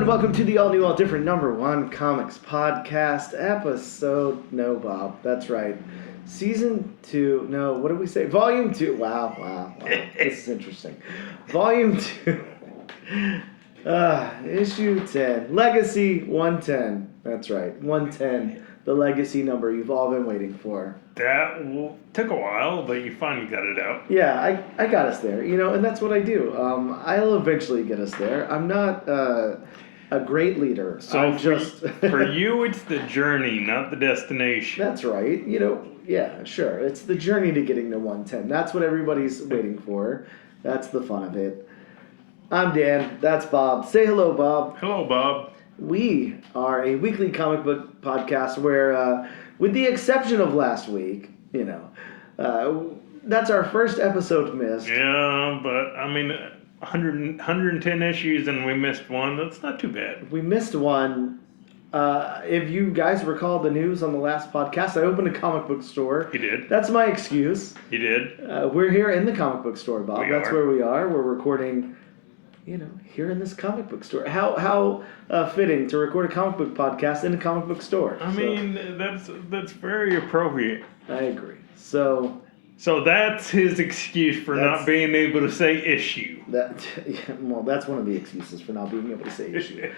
and welcome to the all-new, all-different #1 Comics Podcast episode. No, Bob, that's right. Season 2, no, what did we say? Volume 2. Wow. This is interesting. Volume 2. Issue 10. Legacy 110. That's right, 110. The legacy number you've all been waiting for. That took a while, but you finally got it out. Yeah, I got us there, and that's what I do. I'll eventually get us there. I'm not a great leader. So for you, it's the journey, not the destination. That's right. Yeah, sure. It's the journey to getting to 110. That's what everybody's waiting for. That's the fun of it. I'm Dan. That's Bob. Say hello, Bob. Hello, Bob. We are a weekly comic book podcast where, with the exception of last week, that's our first episode missed. Yeah, but 110 issues and we missed one. That's not too bad. We missed one. If you guys recall the news on the last podcast, I opened a comic book store. You did. That's my excuse. You did. We're here in the comic book store, Bob. That's where we are. We're recording, here in this comic book store. How fitting to record a comic book podcast in a comic book store. That's very appropriate. I agree. So that's his excuse for not being able to say issue. That's one of the excuses for not being able to say issue.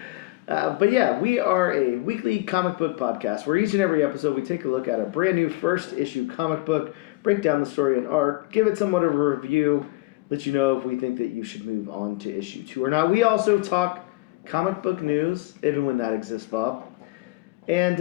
But yeah, we are a weekly comic book podcast where each and every episode we take a look at a brand new first issue comic book, break down the story and art, give it somewhat of a review, let you know if we think that you should move on to issue 2 or not. We also talk comic book news, even when that exists, Bob. And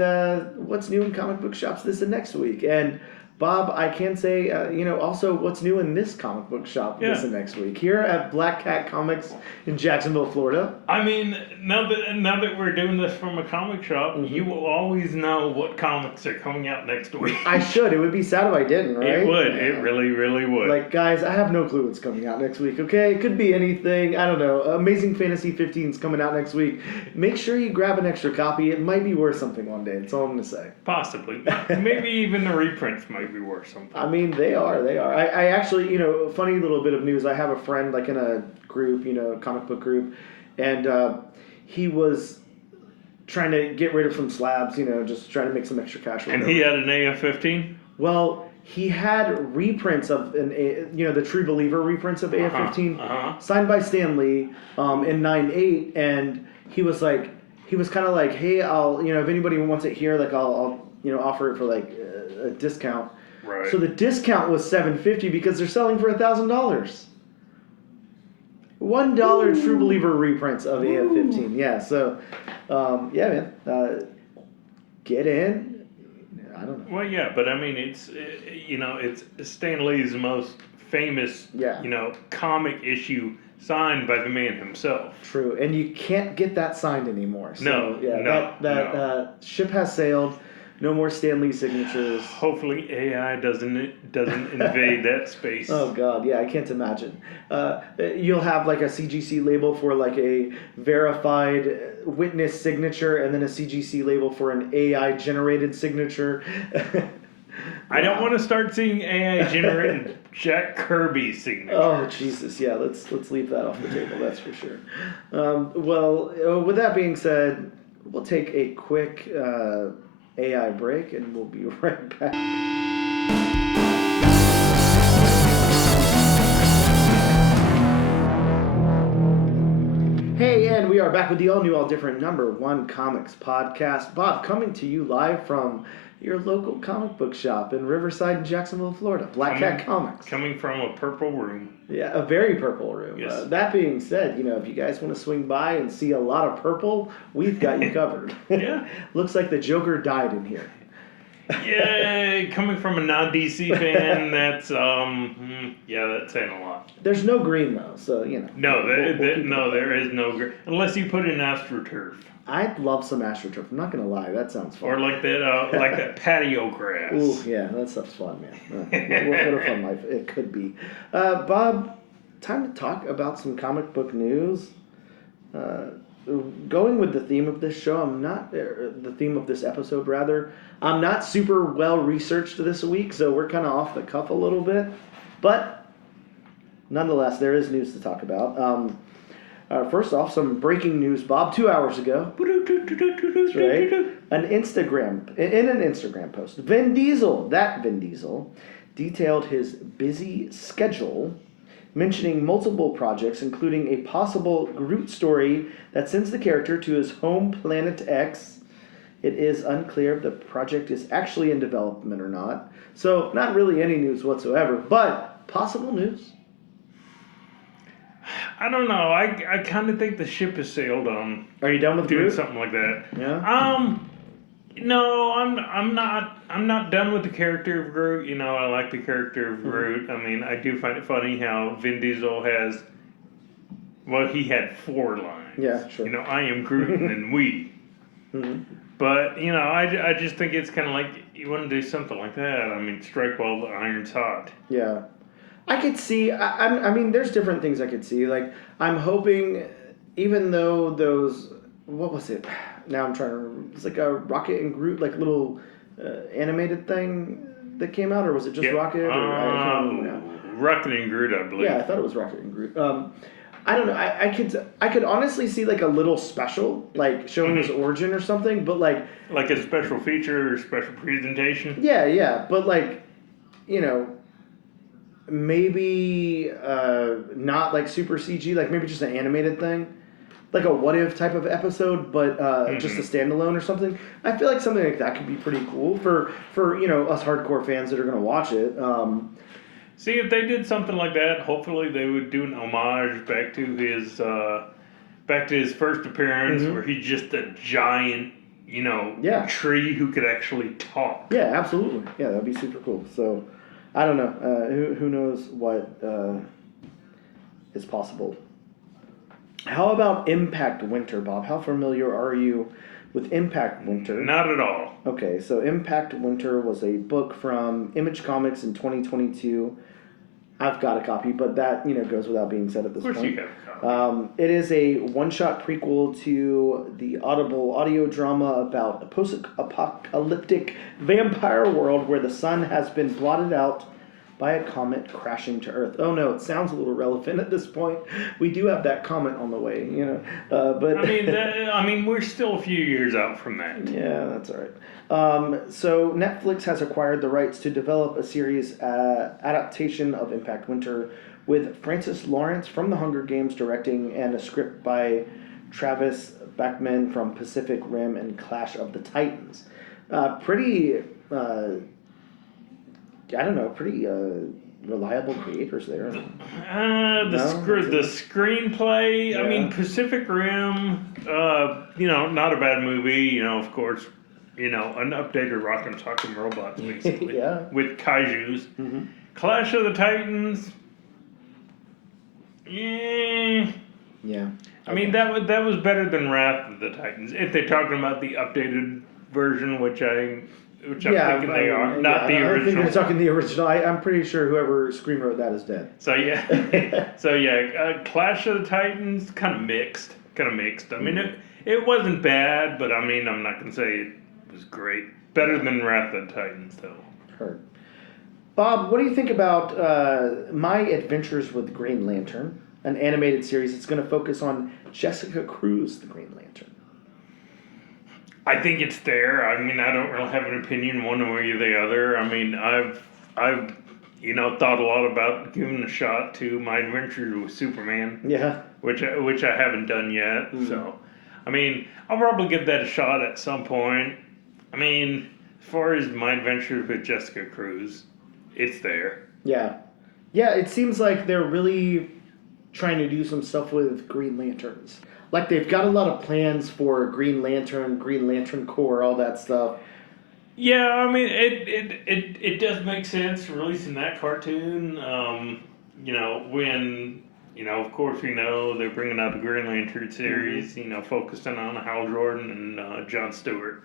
what's new in comic book shops this and next week. And Bob, I can say, also what's new in this comic book shop this and next week. Here at Black Cat Comics in Jacksonville, Florida. Now that we're doing this from a comic shop, you will always know what comics are coming out next week. I should. It would be sad if I didn't, right? It would. It really, really would. Like, guys, I have no clue what's coming out next week, okay? It could be anything. I don't know. Amazing Fantasy 15 is coming out next week. Make sure you grab an extra copy. It might be worth something one day. That's all I'm going to say. Possibly. Maybe even the reprints might be worth something. They are. I actually, funny little bit of news. I have a friend, like, in a group, a comic book group, and he was trying to get rid of some slabs, just trying to make some extra cash. And he had an AF-15? Well, he had reprints of the True Believer reprints of AF-15 signed by Stan Lee in 9/8, and he was kind of like, hey, I'll, if anybody wants it here, like I'll offer it for like a discount. Right. So the discount was $750 because they're selling for $1,000. $1 True Believer reprints of AF-15. Yeah. So, man, get in. I don't know. Well, yeah, but it's Stan Lee's most famous, comic issue signed by the man himself. True, and you can't get that signed anymore. So, no. That ship has sailed. No more Stan Lee signatures. Hopefully AI doesn't invade that space. Oh God, yeah, I can't imagine. You'll have like a CGC label for like a verified witness signature, and then a CGC label for an AI generated signature. I don't want to start seeing AI generated Jack Kirby signatures. Oh Jesus, yeah, let's leave that off the table. That's for sure. With that being said, we'll take a quick AI break, and we'll be right back. Hey, and we are back with the all-new, all-different #1 Comics Podcast. Bob, coming to you live from your local comic book shop in Riverside in Jacksonville, Florida. Black Cat Comics. Coming from a purple room. Yeah, a very purple room. Yes. That being said, if you guys want to swing by and see a lot of purple, we've got you covered. Yeah. Looks like the Joker died in here. Yeah, coming from a non-DC fan, that's that's saying a lot. There's no green though, so No, there is no green unless you put in AstroTurf. I'd love some AstroTurf. I'm not gonna lie, that sounds fun. Or like that patio grass. Ooh, yeah, that stuff's fun, man. What a fun life it could be. Bob, time to talk about some comic book news. Going with the theme of this show, the theme of this episode rather. I'm not super well researched this week, so we're kind of off the cuff a little bit. But nonetheless, there is news to talk about. First off, some breaking news, Bob, 2 hours ago. That's right. In an Instagram post, Vin Diesel, detailed his busy schedule, mentioning multiple projects, including a possible Groot story that sends the character to his home planet X. It is unclear if the project is actually in development or not. So, not really any news whatsoever, but possible news. I don't know. I kind of think the ship has sailed on. Are you done with doing Groot? something like that? Yeah. No, I'm not. I'm not done with the character of Groot. You know, I like the character of Groot. I mean, I do find it funny how Vin Diesel has. Well, he had 4 lines. Yeah, sure. You know, I am Groot and then we. But you know, I just think it's kind of like you want to do something like that. I mean, strike while the iron's hot. Yeah. I could see, I mean, there's different things I could see. Like, I'm hoping, even though those, what was it? Now I'm trying to remember. It's like a Rocket and Groot, like little animated thing that came out, or was it just Rocket? Or, I can't remember now. Rocket and Groot, I believe. Yeah, I thought it was Rocket and Groot. I don't know. I could honestly see like a little special, like showing his origin or something, but like a special feature or special presentation. Yeah, but like, you know, maybe not like super CG, like maybe just an animated thing, like a what if type of episode, but just a standalone or something. I feel like something like that could be pretty cool for you know, us hardcore fans that are gonna watch it. See, if they did something like that, hopefully they would do an homage back to his first appearance, where he's just a giant, you know, tree who could actually talk. Yeah, absolutely. Yeah, that'd be super cool. So, I don't know. Who knows what is possible. How about Impact Winter, Bob? How familiar are you with Impact Winter? Not at all. Okay, so Impact Winter was a book from Image Comics in 2022. I've got a copy, but that, you know, goes without being said at this point. Of course you have a copy. It is a one-shot prequel to the Audible audio drama about a post-apocalyptic vampire world where the sun has been blotted out by a comet crashing to Earth. Oh no, it sounds a little relevant at this point. We do have that comet on the way, you know. But I mean, we're still a few years out from that. Yeah, that's all right. So Netflix has acquired the rights to develop a series adaptation of Impact Winter with Francis Lawrence from The Hunger Games directing and a script by Travis Bachman from Pacific Rim and Clash of the Titans. Pretty reliable creators there. The screenplay, Yeah. I mean, Pacific Rim, you know, not a bad movie, you know, of course, you know, an updated Rock'em Sock'em Robots, basically, with kaijus. Clash of the Titans, yeah. I mean, that was better than Wrath of the Titans, if they're talking about the updated version, which I'm thinking they are, not the original. I think they're talking the original. I'm pretty sure whoever screenwrote that is dead. So Clash of the Titans, kind of mixed. I mean, it wasn't bad, but I mean, I'm not gonna say it was great. Better than Wrath of the Titans, though. Heard. Bob, what do you think about My Adventures with Green Lantern, an animated series that's going to focus on Jessica Cruz, the Green Lantern? I think it's there. I mean, I don't really have an opinion one way or the other. I mean, I've you know, thought a lot about giving a shot to My Adventures with Superman. Yeah. Which I haven't done yet. So, I mean, I'll probably give that a shot at some point. I mean, as far as My Adventures with Jessica Cruz, it's there. Yeah. Yeah, it seems like they're really trying to do some stuff with Green Lanterns. Like, they've got a lot of plans for Green Lantern Corps, all that stuff. Yeah, I mean, it does make sense releasing that cartoon. You know, when, you know, of course, we know they're bringing out the Green Lantern series, you know, focusing on Hal Jordan and Jon Stewart.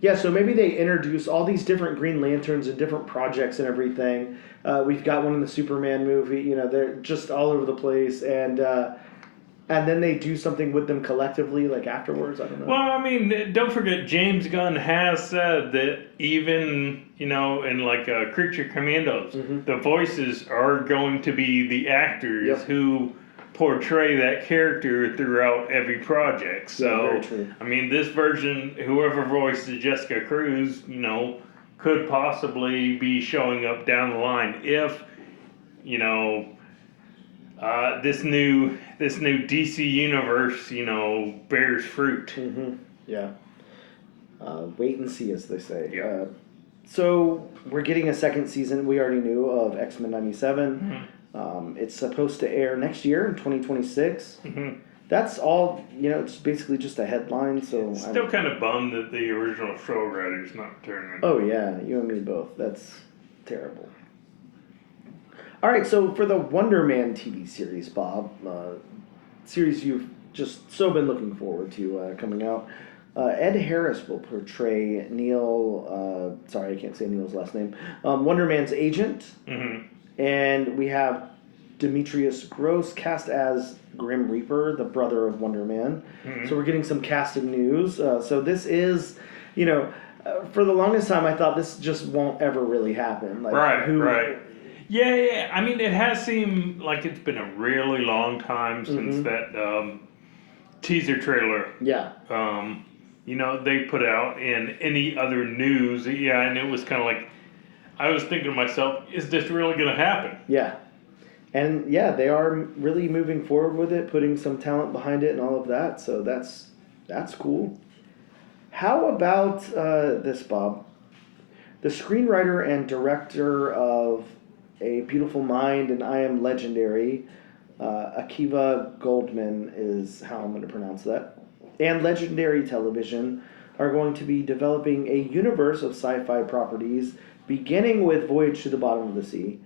Yeah, so maybe they introduce all these different Green Lanterns and different projects and everything. We've got one in the Superman movie. You know, they're just all over the place, and then they do something with them collectively, like afterwards. I don't know. Well, I mean, don't forget, James Gunn has said that even, you know, in like Creature Commandos, the voices are going to be the actors who portray that character throughout every project. So, Yeah, very true. I mean, this version, whoever voices Jessica Cruz, could possibly be showing up down the line if, this new DC universe, bears fruit. Mm-hmm. Yeah. Wait and see, as they say. Yeah. So we're getting a second season. We already knew of X-Men '97. Mm-hmm. It's supposed to air next year in 2026. Mm-hmm. That's all. It's basically just a headline. So Still kind of bummed that the original show writer's not returning. Oh yeah, you and me both. That's terrible. All right, so for the Wonder Man TV series, Bob, series you've just so been looking forward to coming out. Ed Harris will portray Neil. Sorry, I can't say Neil's last name. Wonder Man's agent, and we have Demetrius Gross cast as Grim Reaper, the brother of Wonder Man. So we're getting some casting news. So this is, for the longest time, I thought this just won't ever really happen. Like, Right. Yeah. I mean, it has seemed like it's been a really long time since that teaser trailer. Yeah. They put out in any other news. Yeah, and it was kind of like, I was thinking to myself, is this really going to happen? Yeah. And yeah, they are really moving forward with it, putting some talent behind it and all of that. So that's cool. How about this, Bob? The screenwriter and director of A Beautiful Mind and I Am Legendary, Akiva Goldman is how I'm going to pronounce that, and Legendary Television are going to be developing a universe of sci-fi properties beginning with Voyage to the Bottom of the Sea,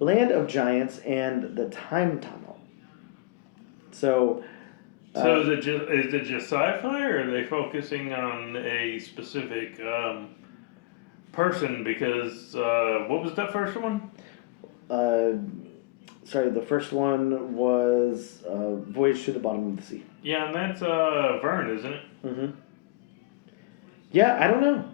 Land of Giants, and The Time Tunnel. So is it just sci-fi, or are they focusing on a specific person? Because what was that first one? The first one was Voyage to the Bottom of the Sea. Yeah, and that's Vern, isn't it? Mm-hmm. Yeah, I don't know.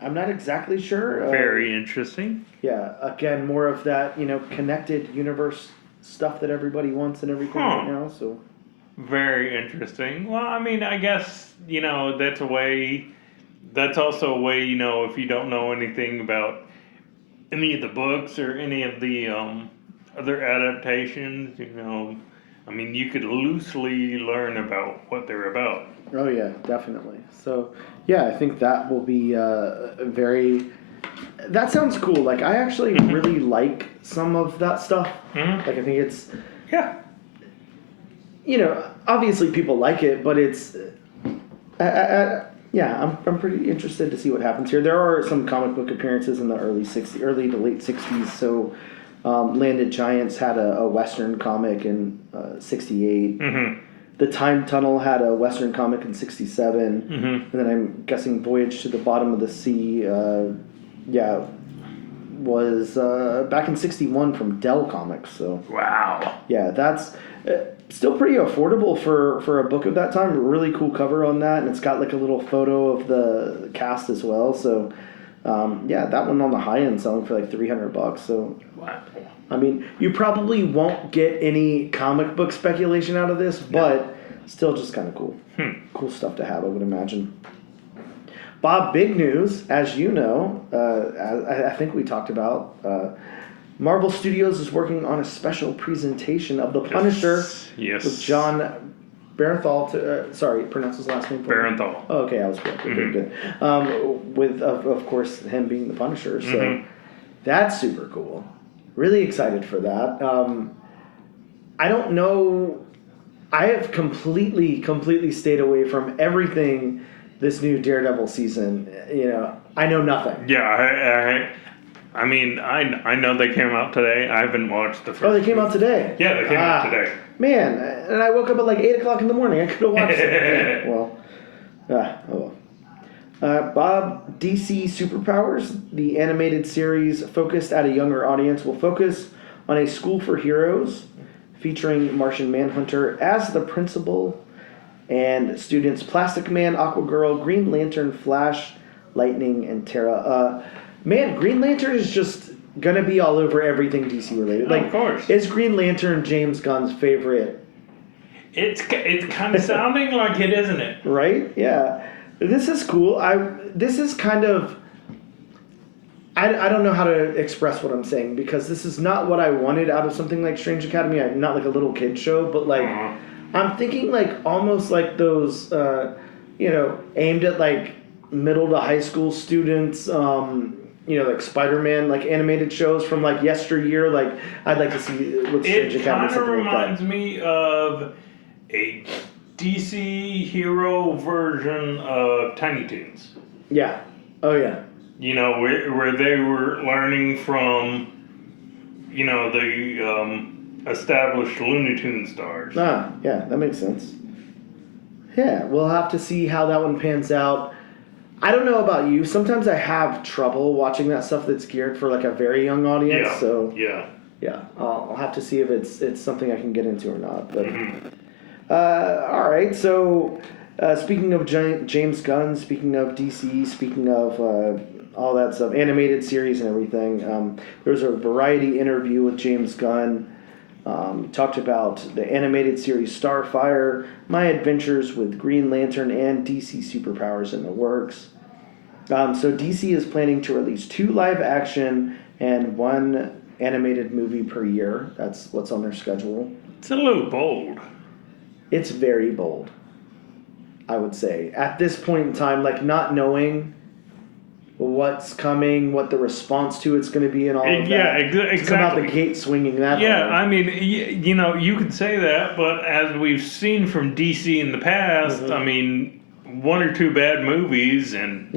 I'm not exactly sure. Very interesting. Yeah, again, more of that, connected universe stuff that everybody wants and everything right now. So very interesting. Well, I mean, I guess that's a way. That's also a way, if you don't know anything about any of the books or any of the other adaptations, I mean, you could loosely learn about what they're about. Oh yeah, definitely. So yeah, I think that will be very. That sounds cool. Like, I actually really like some of that stuff. Like, I think it's. Yeah. Obviously people like it, but it's. Yeah, I'm pretty interested to see what happens here. There are some comic book appearances in the early to late 60s. So, Land of Giants had a Western comic in 68. The Time Tunnel had a Western comic in 67. And then I'm guessing Voyage to the Bottom of the Sea, was back in 61 from Dell Comics. So wow. Yeah, that's still pretty affordable for a book of that time. A really cool cover on that, and it's got like a little photo of the cast as well. So that one on the high end selling for like $300. So wow. I mean, you probably won't get any comic book speculation out of this, but still just kind of cool. Cool stuff to have, I would imagine. Bob, big news, as you know, I think we talked about, Marvel Studios is working on a special presentation of The Punisher with John Bernthal. Sorry, pronounce his last name for me. Bernthal. Oh, okay, I was correct. Very good. With, of course, him being the Punisher. So that's super cool. Really excited for that. I don't know. I have completely stayed away from everything this new Daredevil season. I know nothing. Yeah, I mean, I know they came out today. I haven't watched the first. Oh, they came out today? Yeah, they came out today. Man, and I woke up at like 8 o'clock in the morning. I could have watched it. Well. Bob, DC Superpowers, the animated series focused at a younger audience, will focus on a school for heroes featuring Martian Manhunter as the principal and students Plastic Man, Aquagirl, Green Lantern, Flash, Lightning, and Terra. Man, Green Lantern is just gonna be all over everything DC related. Like, of course. is Green Lantern James Gunn's favorite? It's kind of sounding like it, isn't it? Right? Yeah. This is cool. This is kind of... I don't know how to express what I'm saying, because this is not what I wanted out of something like Strange Academy. I'm not like a little kid show, but like I'm thinking like almost like those aimed at like middle to high school students, like Spider-Man, like animated shows from like yesteryear. Like I'd like to see with Strange Academy. It kind of something reminds like that. me of a DC hero version of Tiny Toons. Yeah. Oh yeah. Where they were learning from, the established Looney Tunes stars. Ah, yeah, that makes sense. Yeah, we'll have to see how that one pans out. I don't know about you. Sometimes I have trouble watching that stuff that's geared for like a very young audience. Yeah. So yeah, I'll have to see if it's something I can get into or not. But all right. So speaking of James Gunn, speaking of DC, speaking of all that stuff, animated series and everything. There was a Variety interview with James Gunn. Talked about the animated series Starfire, my adventures with Green Lantern, and DC superpowers in the works. So DC is planning to release 2 live action and 1 animated movie per year. That's what's on their schedule. It's a little bold. It's very bold, I would say. At this point in time, like not knowing what's coming, what the response to it's going to be, and all of that. Yeah, exactly. To come out the gate swinging that Yeah, hard. I mean, you could say that, but as we've seen from DC in the past, I mean, 1 or 2 bad movies and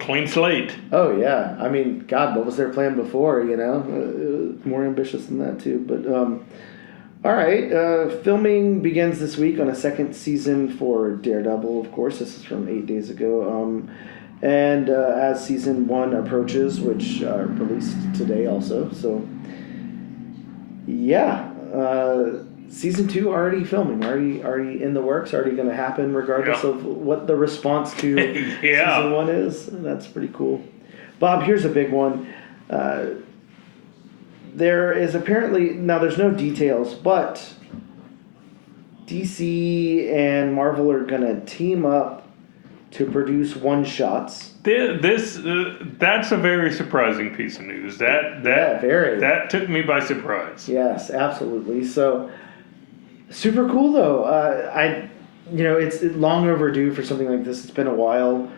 clean slate. Oh, yeah. I mean, God, what was their plan before, more ambitious than that, too. But, all right. Filming begins this week on a 2nd season for Daredevil, of course. This is from 8 days ago. And as season 1 approaches, which released today also. So, yeah. Season 2 already filming, already in the works, already going to happen regardless of what the response to season 1 is. That's pretty cool. Bob, here's a big one. There is apparently, now there's no details, but DC and Marvel are going to team up to produce one-shots. That's a very surprising piece of news. That took me by surprise. Yes, absolutely. So, super cool though. It's long overdue for something like this. It's been a while.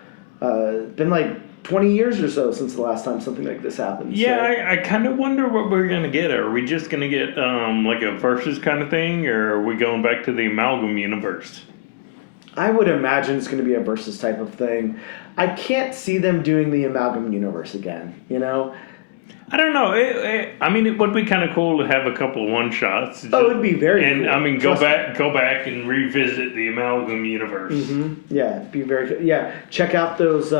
Been like 20 years or so since the last time something like this happened. Yeah, so. I kind of wonder what we're gonna get. Are we just gonna get like a versus kind of thing, or are we going back to the amalgam universe? I would imagine it's going to be a versus type of thing. I can't see them doing the amalgam universe again, I don't know. I mean, it would be kind of cool to have a couple of one-shots. Oh, it'd be very cool. And, cool. I mean, go back and revisit the amalgam universe. Mm-hmm. Yeah, it'd be very cool. Yeah, check out those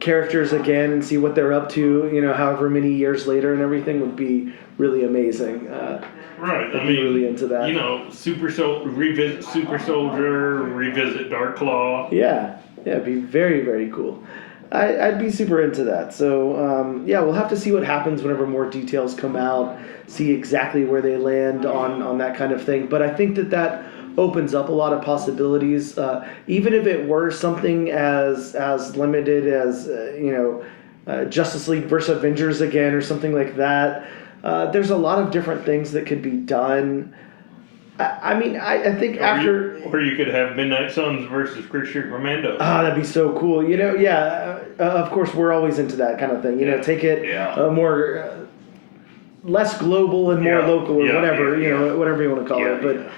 characters again and see what they're up to, however many years later and everything would be really amazing. Right, I'd be really into that. Revisit Super Soldier, revisit Dark Claw. Yeah, it'd be very, very cool. I'd be super into that. So, we'll have to see what happens whenever more details come out, see exactly where they land on that kind of thing. But I think that opens up a lot of possibilities. Even if it were something as limited as, Justice League versus Avengers again or something like that. There's a lot of different things that could be done. I think or you could have Midnight Suns versus Christian Commandos. That'd be so cool. Of course, we're always into that kind of thing. Take it more, less global and more local or whatever, whatever you want to call it. But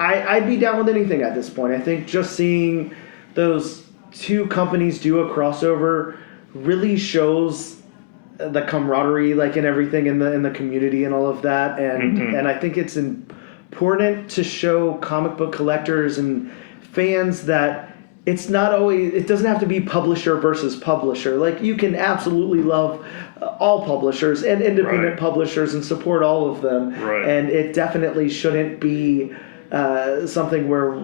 I'd be down with anything at this point. I think just seeing those 2 companies do a crossover really shows the camaraderie, like, and everything in the community and all of that, and I think it's important to show comic book collectors and fans that it's not always, it doesn't have to be publisher versus publisher. Like, you can absolutely love all publishers and independent publishers and support all of them, and it definitely shouldn't be something where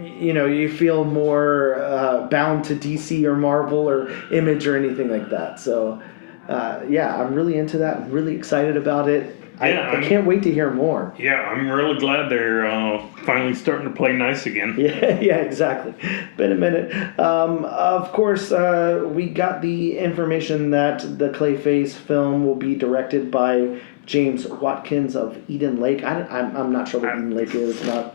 you feel more bound to DC or Marvel or Image or anything like that. So yeah, I'm really into that. I'm really excited about it. Yeah, I can't wait to hear more. Yeah, I'm really glad they're finally starting to play nice again. Yeah, exactly. Been a minute. Of course, we got the information that the Clayface film will be directed by James Watkins of Eden Lake. I'm not sure what Eden Lake is. Not.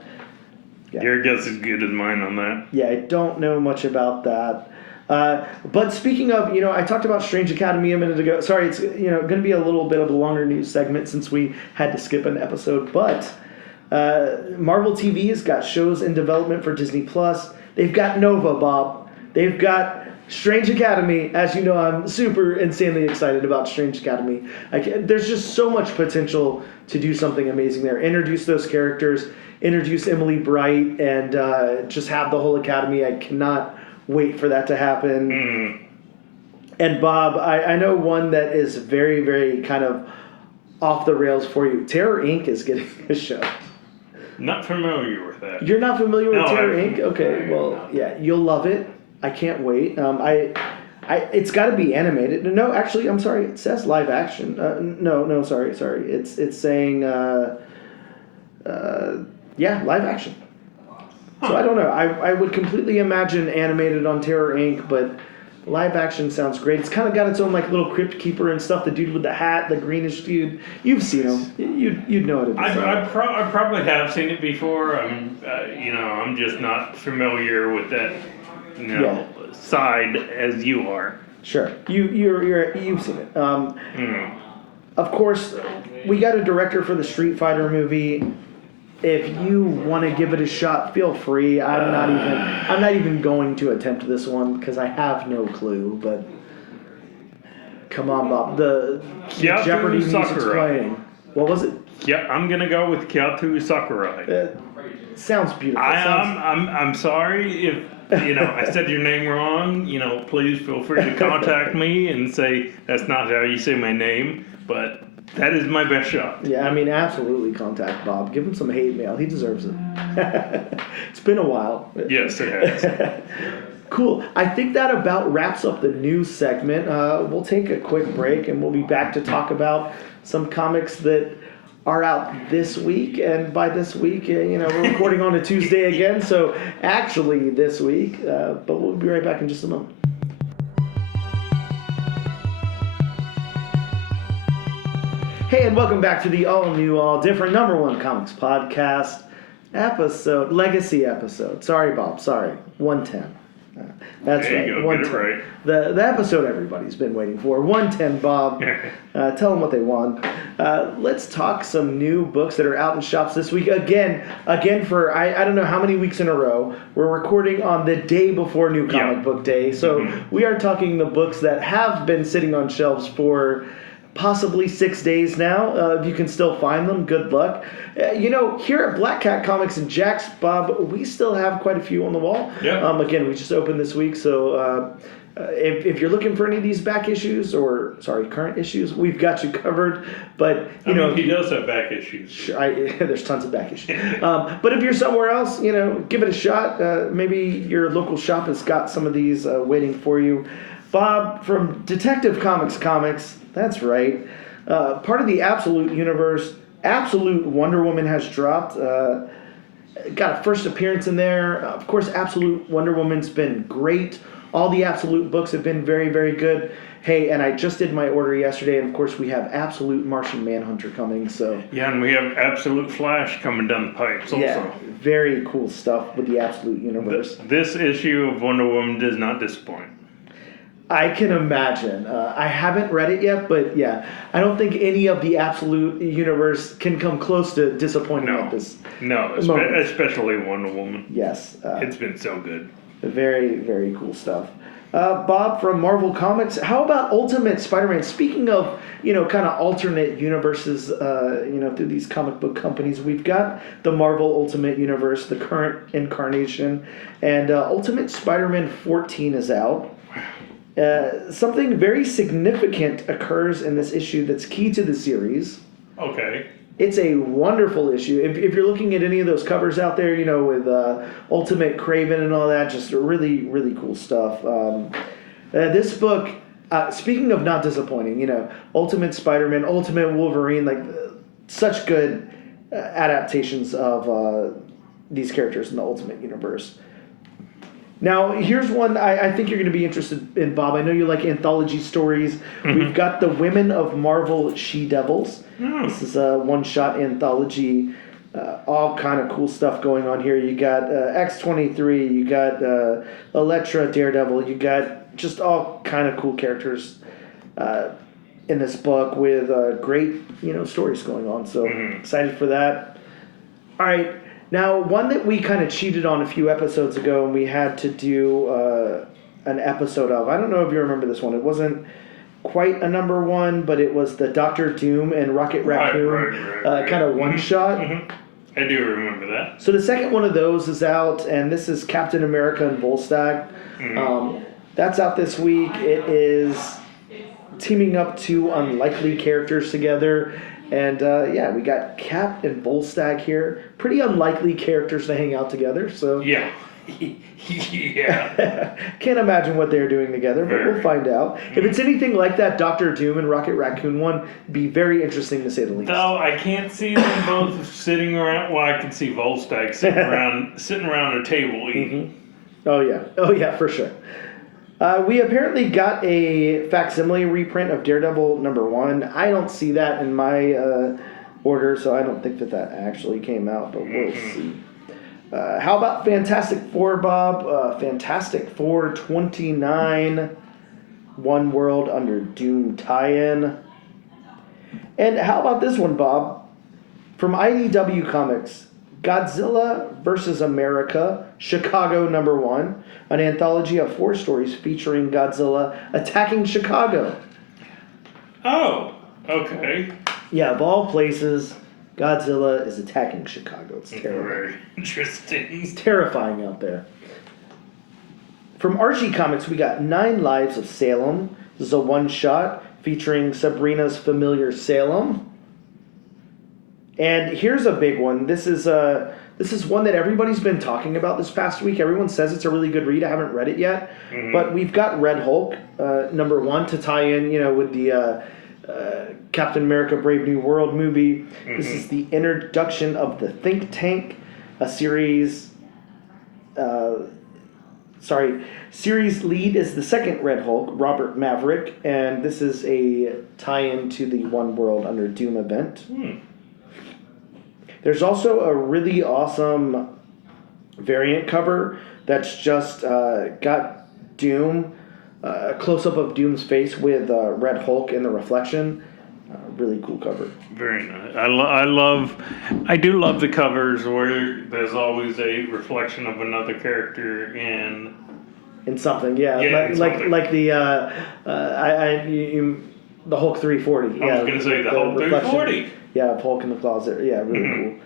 Yeah. Your guess is good as mine on that. Yeah, I don't know much about that. But speaking of, I talked about Strange Academy a minute ago. Sorry, it's going to be a little bit of a longer news segment since we had to skip an episode. But Marvel TV has got shows in development for Disney Plus. They've got Nova, Bob. They've got Strange Academy. As you know, I'm super insanely excited about Strange Academy. There's just so much potential to do something amazing there. Introduce those characters. Introduce Emily Bright, and just have the whole Academy. I cannot wait for that to happen. Mm. And Bob, I know one that is very, very kind of off the rails for you. Terror Inc. is getting a show. Not familiar with that. You're not familiar with Terror Inc.? Okay, well, yeah, you'll love it. I can't wait. It's got to be animated. No, actually, I'm sorry. It says live action. No, sorry. It's saying, live action. So I don't know. I would completely imagine animated on Terror Inc., but live action sounds great. It's kind of got its own like little crypt keeper and stuff. The dude with the hat, the greenish dude. You've seen him. You'd know it. I probably have seen it before. I'm just not familiar with that, side as you are. Sure. You've seen it. Of course, we got a director for the Street Fighter movie. If you want to give it a shot, feel free. I'm not even going to attempt this one because I have no clue. But come on, Bob. The Jeopardy music's playing. What was it? Yeah, I'm gonna go with Kyoto Sakurai. Sounds beautiful. I'm sorry if I said your name wrong. Please feel free to contact me and say that's not how you say my name, but. That is my best shot. Yeah, absolutely contact Bob. Give him some hate mail. He deserves it. It's been a while. Yes, it has. Cool. I think that about wraps up the news segment. We'll take a quick break, and we'll be back to talk about some comics that are out this week. And by this week, we're recording on a Tuesday again, so actually this week. But we'll be right back in just a moment. Hey, and welcome back to the all-new, all-different #1 Comics Podcast legacy episode. Sorry, Bob. Sorry. 110. That's there right. You go. 110. Get it right. The episode everybody's been waiting for. 110, Bob. Tell them what they want. Let's talk some new books that are out in shops this week. Again for, I don't know how many weeks in a row. We're recording on the day before New Comic Book Day. So we are talking the books that have been sitting on shelves for possibly 6 days now. If you can still find them, good luck. Here at Black Cat Comics and Jack's, Bob, we still have quite a few on the wall. Yeah. Again, we just opened this week, so if you're looking for any of these current issues, we've got you covered. But he does have back issues. Sure, there's tons of back issues. But if you're somewhere else, give it a shot. Maybe your local shop has got some of these waiting for you. Bob from Detective Comics. That's right. Part of the Absolute universe. Absolute Wonder Woman has dropped. Got a first appearance in there. Of course, Absolute Wonder Woman's been great. All the Absolute books have been very, very good. Hey, and I just did my order yesterday, and of course we have Absolute Martian Manhunter coming. So yeah, and we have Absolute Flash coming down the pipes also. Yeah, very cool stuff with the Absolute universe. This issue of Wonder Woman does not disappoint. I can imagine. I haven't read it yet, but yeah, I don't think any of the Absolute universe can come close to disappointing at this moment. Especially Wonder Woman. Yes. It's been so good. Very, very cool stuff. Bob from Marvel Comics, how about Ultimate Spider-Man? Speaking of, kind of alternate universes, through these comic book companies, we've got the Marvel Ultimate Universe, the current incarnation, and Ultimate Spider-Man 14 is out. Something very significant occurs in this issue that's key to the series. Okay. It's a wonderful issue. If you're looking at any of those covers out there, with Ultimate Craven and all that, just really, really cool stuff. This book, speaking of not disappointing, Ultimate Spider-Man, Ultimate Wolverine, like such good adaptations of these characters in the Ultimate Universe. Now, here's one I think you're going to be interested in, Bob. I know you like anthology stories. Mm-hmm. We've got the Women of Marvel She-Devils. Oh. This is a one-shot anthology. All kind of cool stuff going on here. You got X-23, you got Elektra, Daredevil, you got just all kind of cool characters in this book with great stories going on. So excited for that. All right. Now, one that we kind of cheated on a few episodes ago and we had to do an episode of. I don't know if you remember this one. It wasn't quite a number one, but it was the Doctor Doom and Rocket Raccoon kind of one-shot. Mm-hmm. I do remember that. So the second one of those is out, and this is Captain America and Volstagg. Mm-hmm. That's out this week. It is teaming up two unlikely characters together. And, we got Cap and Volstagg here. Pretty unlikely characters to hang out together, so... Yeah. Yeah. Can't imagine what they're doing together, but we'll find out. If it's anything like that Doctor Doom and Rocket Raccoon one, be very interesting to say the least. Though I can't see them both sitting around... Well, I can see Volstagg sitting around a table eating. Mm-hmm. Oh, yeah, for sure. We apparently got a facsimile reprint of Daredevil #1. I don't see that in my order, so I don't think that actually came out, but we'll see. How about Fantastic Four, Bob? Fantastic Four 29, One World Under Doom tie-in. And how about this one, Bob? From IDW Comics, Godzilla vs. America, Chicago #1, an anthology of 4 stories featuring Godzilla attacking Chicago. Oh, okay. Yeah, of all places, Godzilla is attacking Chicago. It's terrible. Very interesting. It's terrifying out there. From Archie Comics, we got 9 Lives of Salem. This is a one-shot featuring Sabrina's familiar Salem. And here's a big one. This is one that everybody's been talking about this past week. Everyone says it's a really good read. I haven't read it yet. Mm-hmm. But we've got Red Hulk, #1, to tie in, with the Captain America Brave New World movie. Mm-hmm. This is the introduction of the Think Tank, a series... Series lead is the second Red Hulk, Robert Maverick, and this is a tie-in to the One World Under Doom event. There's also a really awesome variant cover that's just got Doom, a close-up of Doom's face with Red Hulk in the reflection. Really cool cover. Very nice. I do love the covers where there's always a reflection of another character in something. Like the the Hulk 340. I was going to say the Hulk 340. Yeah, Hulk in the closet. Yeah, really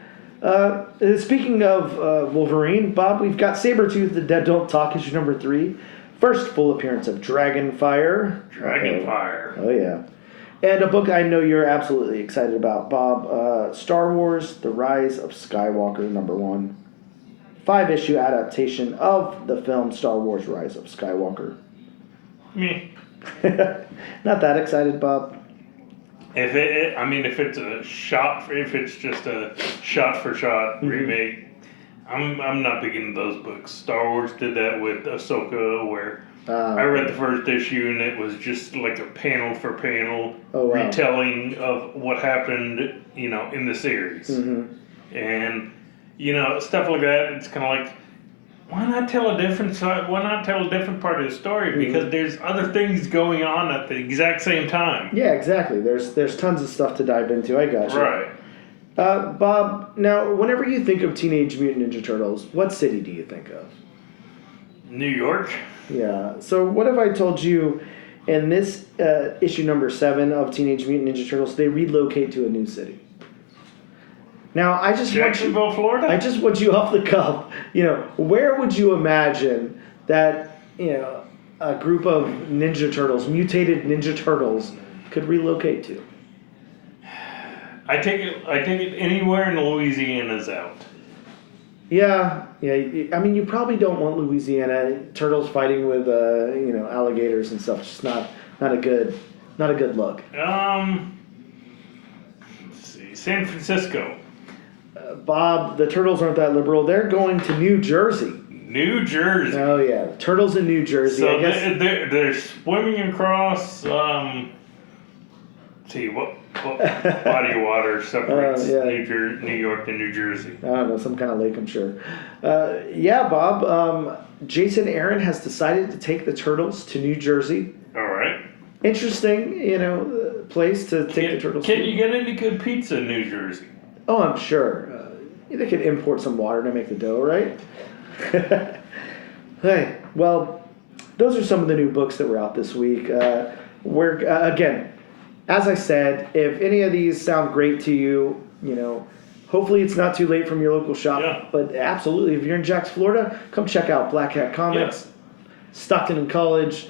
cool. Speaking of Wolverine, Bob, we've got Sabretooth, The Dead Don't Talk, issue #3. First full appearance of Dragonfire. Oh, yeah. And a book I know you're absolutely excited about, Bob. Star Wars, The Rise of Skywalker, #1. 5-issue adaptation of the film Star Wars Rise of Skywalker. Me. Not that excited, Bob? If it's just a shot-for-shot remake, I'm not big into those books. Star Wars did that with Ahsoka, where I read the first issue and it was just like a panel-for-panel retelling of what happened, in the series. Mm-hmm. And, stuff like that. It's kind of like, why not tell a different part of the story? Because there's other things going on at the exact same time. Yeah, exactly. There's tons of stuff to dive into. I got you. Right. Bob, now, whenever you think of Teenage Mutant Ninja Turtles, what city do you think of? New York. Yeah. So what if I told you in this issue #7 of Teenage Mutant Ninja Turtles, they relocate to a new city? Now, Jacksonville, Florida? I just want you off the cuff. Where would you imagine that, a group of Ninja Turtles, mutated Ninja Turtles, could relocate to? I take it anywhere in Louisiana's out. Yeah. I mean, you probably don't want Louisiana turtles fighting with, alligators and stuff. It's just not Not a good look. Let's see, San Francisco. Bob, the Turtles aren't that liberal. They're going to New Jersey. New Jersey. Oh yeah, Turtles in New Jersey. So I guess they're swimming across. See what body of water separates New York and New Jersey? I don't know, some kind of lake, I'm sure. Yeah, Bob. Jason Aaron has decided to take the Turtles to New Jersey. All right. Interesting, place to take the Turtles. Can you get any good pizza in New Jersey? Oh, I'm sure. They could import some water to make the dough, right? Hey, well, those are some of the new books that were out this week. We're again, as I said, if any of these sound great to you, hopefully it's not too late from your local shop. Yeah. But absolutely, if you're in Jax, Florida, come check out Black Hat Comics, Stockton and College.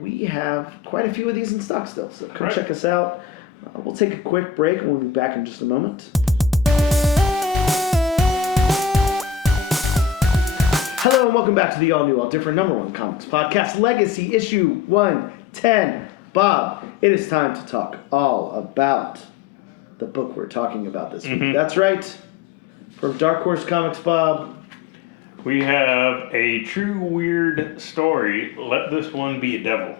We have quite a few of these in stock still, so come check us out. We'll take a quick break and we'll be back in just a moment. Hello and welcome back to the all-new, all-different #1 comics podcast, Legacy Issue 110. Bob, it is time to talk all about the book we're talking about this week. That's right. From Dark Horse Comics, Bob. We have a true weird story. Let this one be a devil.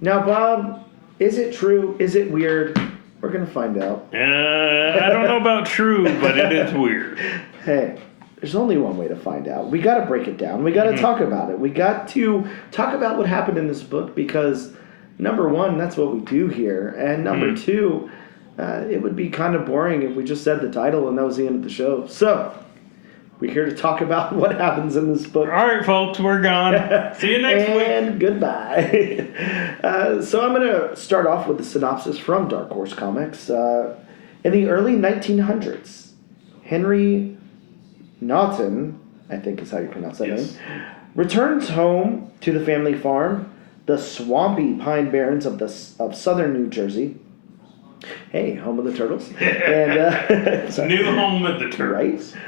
Now, Bob, is it true? Is it weird? We're going to find out. I don't know about true, but it is weird. Hey, there's only one way to find out. We got to break it down. We got to talk about it. We got to talk about what happened in this book because, number one, that's what we do here. And number two, it would be kind of boring if we just said the title and that was the end of the show. So, we're here to talk about what happens in this book. All right, folks, we're gone. See you next week. And goodbye. So I'm going to start off with the synopsis from Dark Horse Comics. In the early 1900s, Henry Naughton, I think is how you pronounce that name, returns home to the family farm, the swampy pine barrens of southern New Jersey. Hey, home of the Turtles. And new home of the Turtles. Right?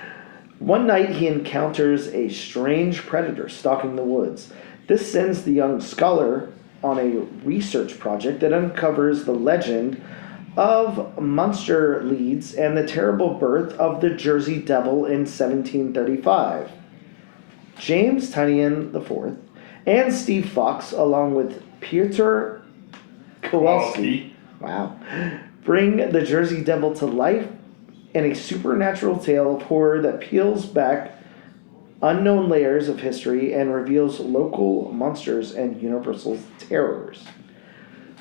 One night he encounters a strange predator stalking the woods. This sends the young scholar on a research project that uncovers the legend of monster leads and the terrible birth of the Jersey Devil in 1735. James Tynion IV and Steve Fox, along with Piotr Kowalski, bring the Jersey Devil to life in a supernatural tale of horror that peels back unknown layers of history and reveals local monsters and universal terrors.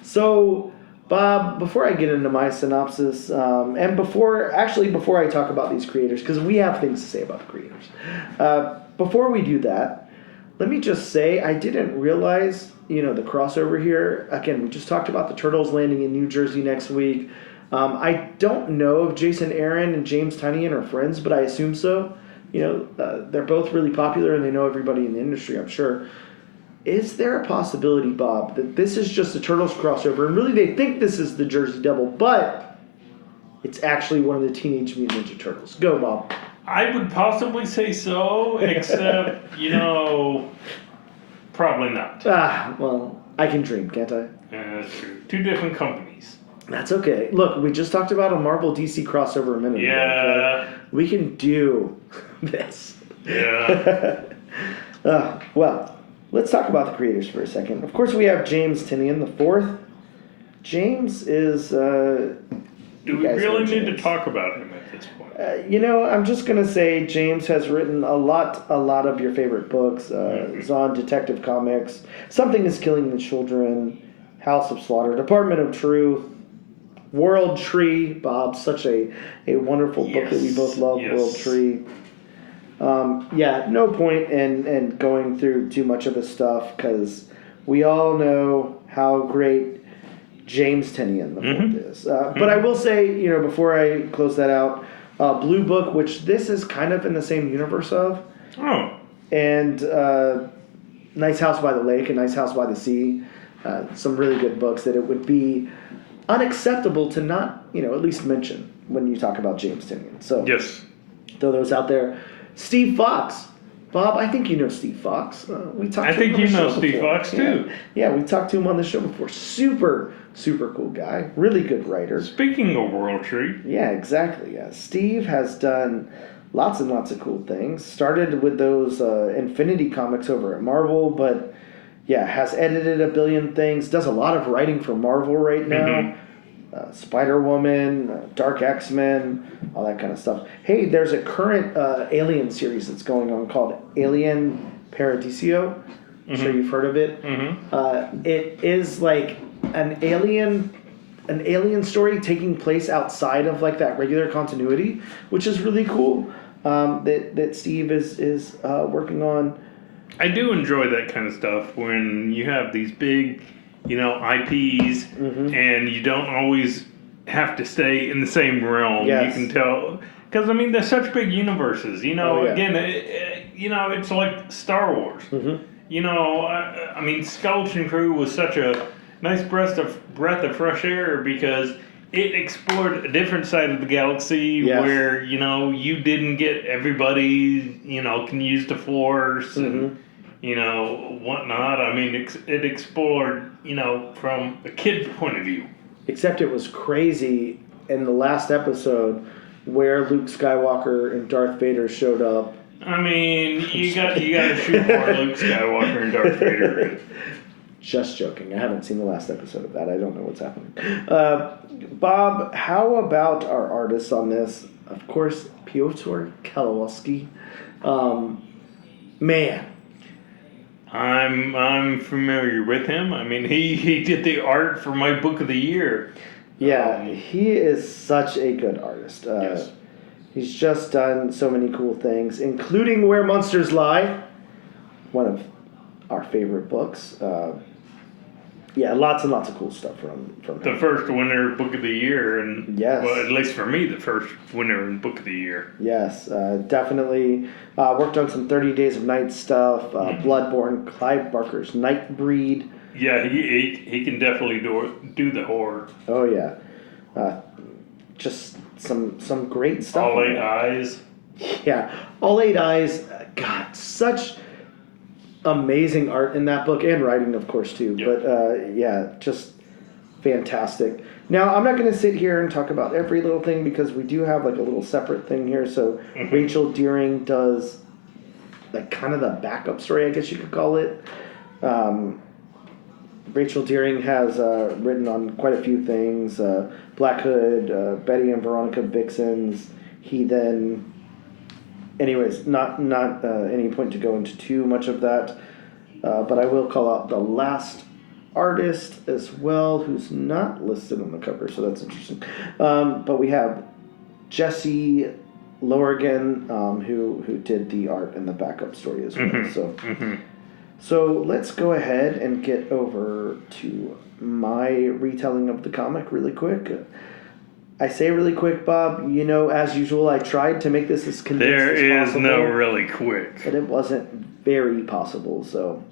So, Bob, before I get into my synopsis, and before I talk about these creators, because we have things to say about the creators, before we do that, let me just say I didn't realize, the crossover here. Again, we just talked about the Turtles landing in New Jersey next week. I don't know if Jason Aaron and James Tynion are friends, but I assume so. They're both really popular and they know everybody in the industry, I'm sure. Is there a possibility, Bob, that this is just a Turtles crossover and really they think this is the Jersey Devil, but it's actually one of the Teenage Mutant Ninja Turtles? Go, Bob. I would possibly say so, except, probably not. Well, I can dream, can't I? That's true. Two different companies. That's okay. Look, we just talked about a Marvel DC crossover a minute ago. Okay? We can do this. Yeah. Well, let's talk about the creators for a second. Of course, we have James Tynion IV. James is... Do we really need to talk about him at this point? I'm just going to say James has written a lot of your favorite books. Zon Detective Comics, Something is Killing the Children, House of Slaughter, Department of Truth, World Tree, Bob, such a wonderful book that we both love, World Tree. No point in going through too much of his stuff because we all know how great James Tynion IV is. But I will say, before I close that out, Blue Book, which this is kind of in the same universe of, and Nice House by the Lake and Nice House by the Sea, some really good books that it would be unacceptable to not, at least mention when you talk about James Tynion. So, throw those out there. Steve Fox, Bob, I think you know Steve Fox. We talked. I to him think on you the know show Steve before. Fox too. Yeah, we talked to him on the show before. Super, super cool guy. Really good writer. Speaking of World Tree. Yeah, exactly. Yeah, Steve has done lots and lots of cool things. Started with those Infinity comics over at Marvel, but yeah, has edited a billion things. Does a lot of writing for Marvel right now. Mm-hmm. Spider-Woman, Dark X-Men, all that kind of stuff. Hey, there's a current Alien series that's going on called Alien Paradiso. I'm sure you've heard of it. Mm-hmm. It is like an alien story taking place outside of like that regular continuity, which is really cool. That Steve is working on. I do enjoy that kind of stuff when you have these big, IPs, and you don't always have to stay in the same realm. Yes. You can tell, because they're such big universes. Oh, yeah. Again, it's like Star Wars. Skeleton Crew was such a nice breath of fresh air because it explored a different side of the galaxy where you didn't get everybody can use the Force and whatnot. It explored from a kid's point of view. Except it was crazy in the last episode where Luke Skywalker and Darth Vader showed up. You got to shoot more Luke Skywalker and Darth Vader. Just joking. I haven't seen the last episode of that. I don't know what's happening. Bob, how about our artists on this? Of course, Piotr Kalowski. Man. I'm familiar with him. He did the art for my book of the year. Yeah, he is such a good artist. Yes. He's just done so many cool things, including Where Monsters Lie, one of our favorite books. Lots and lots of cool stuff from him. The first winner book of the year, and yes. Well, at least for me, the first winner in book of the year. Yes, definitely. Worked on some 30 Days of Night stuff, Bloodborne, Clive Barker's Nightbreed. Yeah, he can definitely do the horror. Oh yeah, just some great stuff. All Eight Eyes. Yeah, All Eight Eyes. God, such amazing art in that book and writing, of course, too. Yep. But just fantastic. Now, I'm not going to sit here and talk about every little thing because we do have like a little separate thing here. So Rachel Deering does like kind of the backup story, I guess you could call it. Rachel Deering has written on quite a few things. Black Hood, Betty and Veronica Vixens, Heathen. Anyways, not any point to go into too much of that, but I will call out the last artist as well, who's not listed on the cover, so that's interesting. But we have Jesse Lonergan, who did the art and the backup story as well. So let's go ahead and get over to my retelling of the comic really quick. I say really quick, Bob. As usual, I tried to make this as condensed as possible. There is no really quick. But it wasn't very possible, so...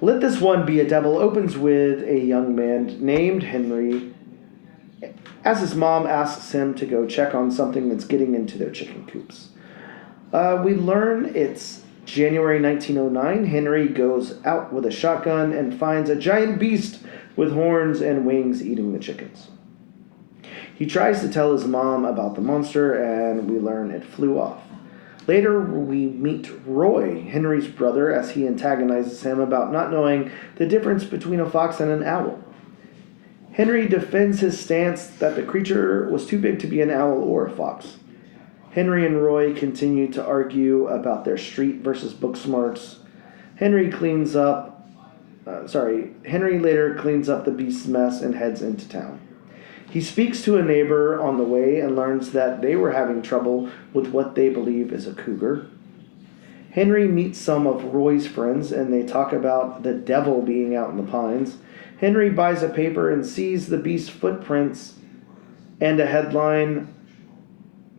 Let This One Be a Devil opens with a young man named Henry as his mom asks him to go check on something that's getting into their chicken coops. We learn it's January 1909. Henry goes out with a shotgun and finds a giant beast with horns and wings eating the chickens. He tries to tell his mom about the monster, and we learn it flew off. Later, we meet Roy, Henry's brother, as he antagonizes him about not knowing the difference between a fox and an owl. Henry defends his stance that the creature was too big to be an owl or a fox. Henry and Roy continue to argue about their street versus book smarts. Henry later cleans up the beast's mess and heads into town. He speaks to a neighbor on the way and learns that they were having trouble with what they believe is a cougar. Henry meets some of Roy's friends and they talk about the devil being out in the pines. Henry buys a paper and sees the beast's footprints and a headline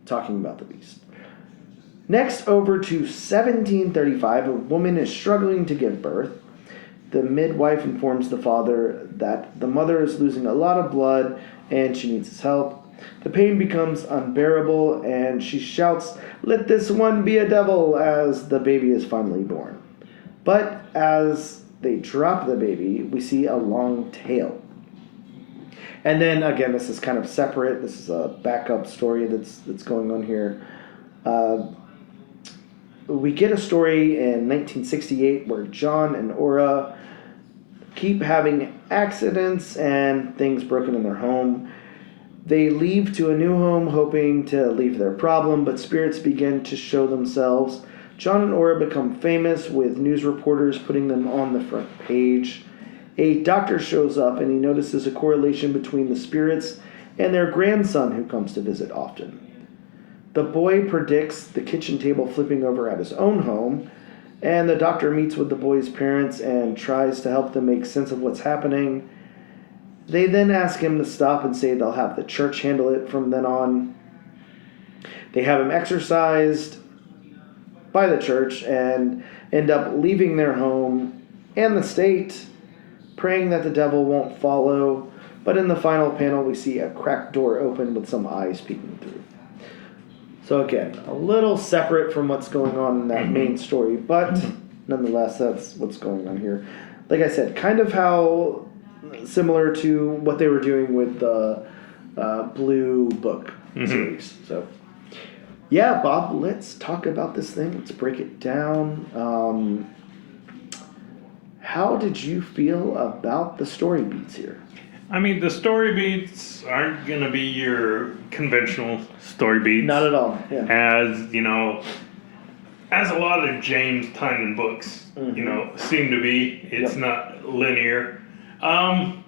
talking about the beast. Next, over to 1735, a woman is struggling to give birth. The midwife informs the father that the mother is losing a lot of blood and she needs his help. The pain becomes unbearable, and she shouts, "Let this one be a devil," as the baby is finally born. But as they drop the baby, we see a long tail. And then, again, this is kind of separate. This is a backup story that's going on here. We get a story in 1968 where John and Aura keep having accidents and things broken in their home. They leave to a new home hoping to leave their problem, but spirits begin to show themselves. John and Aura become famous, with news reporters putting them on the front page. A doctor shows up and he notices a correlation between the spirits and their grandson, who comes to visit often. The boy predicts the kitchen table flipping over at his own home, and the doctor meets with the boy's parents and tries to help them make sense of what's happening. They then ask him to stop and say they'll have the church handle it from then on. They have him exorcised by the church and end up leaving their home and the state, praying that the devil won't follow. But in the final panel, we see a cracked door open with some eyes peeking through. So again, a little separate from what's going on in that main story, but nonetheless, that's what's going on here. Like I said, kind of how similar to what they were doing with the Blue Book series. So, yeah, Bob, let's talk about this thing. Let's break it down. How did you feel about the story beats here? I mean, the story beats aren't going to be your conventional story beats. Not at all, yeah. As a lot of James Tynion books, seem to be. It's not linear. I'm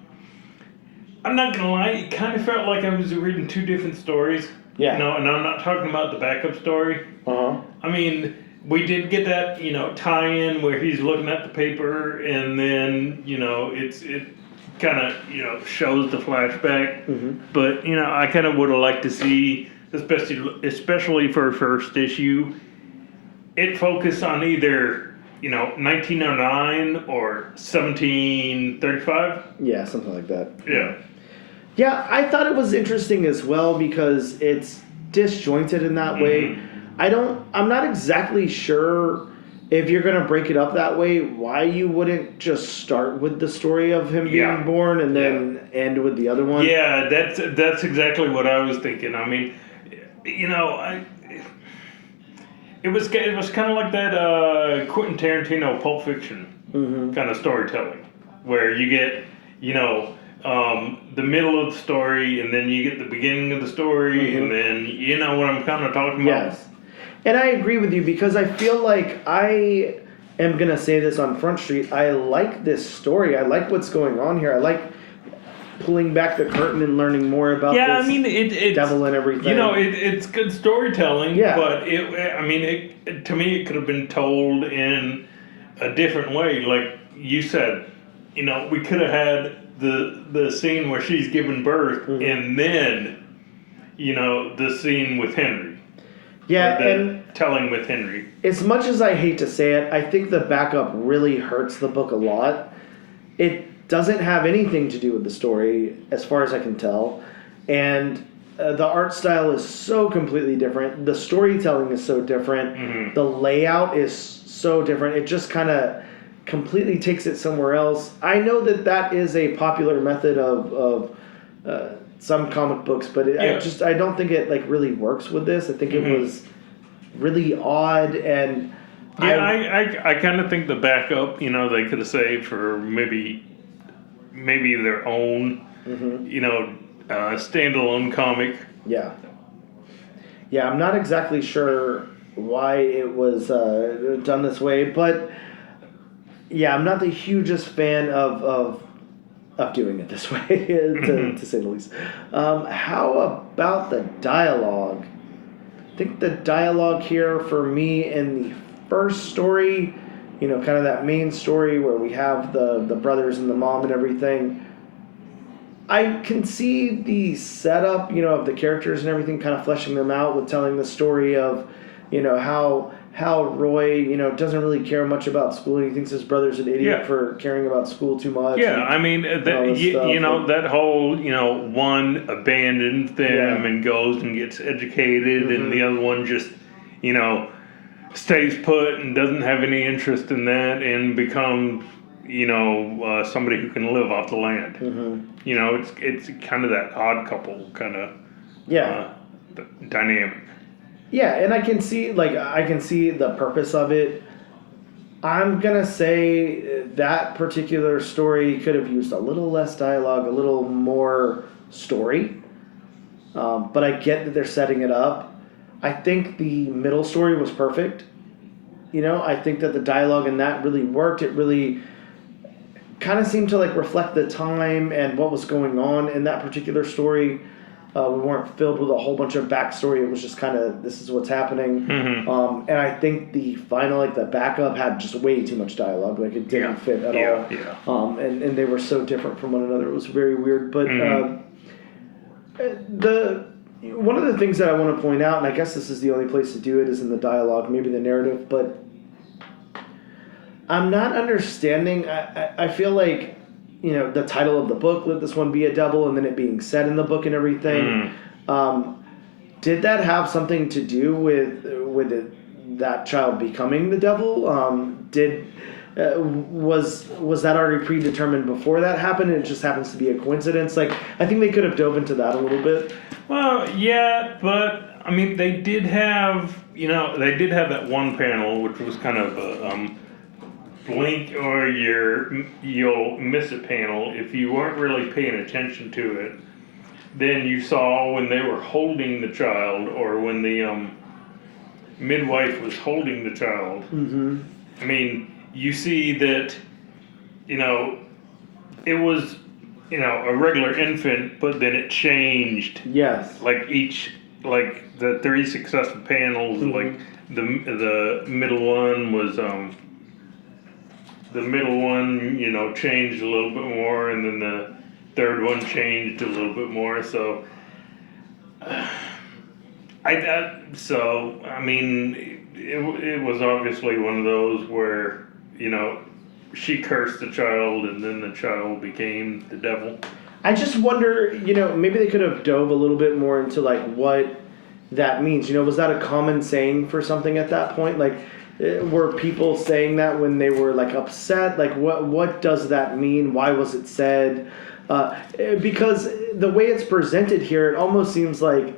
not going to lie, it kind of felt like I was reading two different stories. Yeah. And I'm not talking about the backup story. Uh-huh. I mean, we did get that, tie-in where he's looking at the paper and then, it kind of, shows the flashback. Mm-hmm. But, I kind of would have liked to see, especially for first issue, it focus on either, 1909 or 1735. Yeah, something like that. Yeah. Yeah, I thought it was interesting as well because it's disjointed in that way. I'm not exactly sure if you're going to break it up that way, why you wouldn't just start with the story of him being born and then end with the other one. Yeah, that's exactly what I was thinking. I mean, it was kind of like that Quentin Tarantino Pulp Fiction kind of storytelling, where you get, the middle of the story, and then you get the beginning of the story, and then you know what I'm kind of talking about. Yes. And I agree with you because I feel like I am going to say this on Front Street. I like this story. I like what's going on here. I like pulling back the curtain and learning more about this it's devil and everything. It's good storytelling, Yeah. but to me, it could have been told in a different way. Like you said, we could have had the scene where she's giving birth and then, the scene with Henry. Yeah, and telling with Henry. As much as I hate to say it, I think the backup really hurts the book a lot. It doesn't have anything to do with the story, as far as I can tell. And the art style is so completely different. The storytelling is so different. The layout is so different. It just kind of completely takes it somewhere else. I know that is a popular method of some comic books, but I don't think it really works with this. I think it was really odd, and I kind of think the backup, they could have saved for maybe their own, standalone comic. Yeah, I'm not exactly sure why it was done this way, but yeah, I'm not the hugest fan of doing it this way, to say the least. How about the dialogue? I think the dialogue here for me in the first story, kind of that main story where we have the brothers and the mom and everything, I can see the setup, of the characters and everything, kind of fleshing them out with telling the story of how Roy, doesn't really care much about school. He thinks his brother's an idiot for caring about school too much. Yeah, I mean, that whole, one abandons them and goes and gets educated, and the other one just, stays put and doesn't have any interest in that and becomes, somebody who can live off the land. It's kind of that odd couple kind of dynamic. Yeah, and I can see the purpose of it. I'm gonna say that particular story could have used a little less dialogue, a little more story. But I get that they're setting it up. I think the middle story was perfect. I think that the dialogue in that really worked. It really kind of seemed to reflect the time and what was going on in that particular story. We weren't filled with a whole bunch of backstory. It was just kind of, this is what's happening. And I think the final, the backup had just way too much dialogue. It didn't fit at all. Yeah. And they were so different from one another. It was very weird. But one of the things that I want to point out, and I guess this is the only place to do it, is in the dialogue, maybe the narrative, but I'm not understanding. I feel like, the title of the book, Let This One Be a Devil, and then it being said in the book and everything. Did that have something to do with that child becoming the devil? Was that already predetermined before that happened, and it just happens to be a coincidence? I think they could have dove into that a little bit. Well, yeah, but I mean, they did have that one panel, which was kind of a blink or you'll miss a panel if you weren't really paying attention to it. Then you saw when they were holding the child, or when the midwife was holding the child. I mean, you see that it was a regular infant, but then it changed. Yes. The 3 successive panels, the middle one was changed a little bit more, and then the third one changed a little bit more. So, I mean, it was obviously one of those where she cursed the child, and then the child became the devil. I just wonder, maybe they could have dove a little bit more into what that means. Was that a common saying for something at that point? Were people saying that when they were upset? What does that mean? Why was it said? Because the way it's presented here, it almost seems like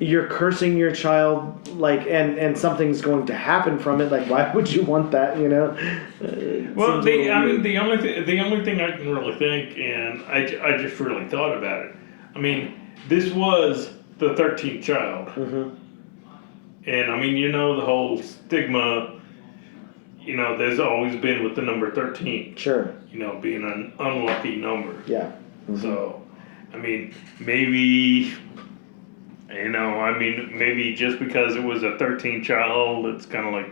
you're cursing your child, and something's going to happen from it. Why would you want that? Well, the only thing I can really think, and I just really thought about it. I mean, this was the 13th child. And I mean, the whole stigma, there's always been with the number 13. Sure. Being an unlucky number. Yeah. So, I mean, maybe, maybe just because it was a 13th child, it's kind of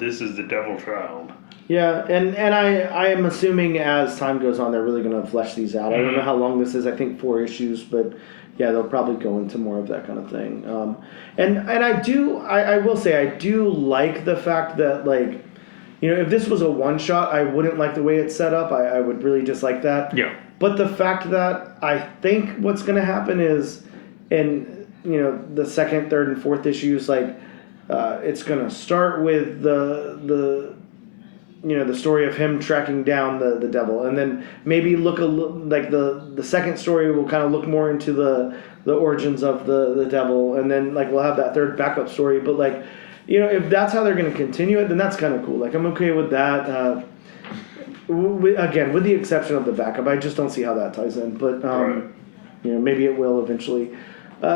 this is the devil child. Yeah, and I am assuming as time goes on, they're really going to flesh these out. I don't know how long this is. I think 4 issues, but yeah, they'll probably go into more of that kind of thing. And I will say, I do like the fact that, if this was a one-shot, I wouldn't like the way it's set up. I would really dislike that. Yeah. But the fact that I think what's going to happen is, in, the second, third, and fourth issues, it's going to start with the story of him tracking down the devil, and then maybe look the second story will kind of look more into the origins of the devil, and then we'll have that third backup story. But if that's how they're going to continue it, then that's kind of cool. I'm okay with that. Again, with the exception of the backup, I just don't see how that ties in. But maybe it will eventually.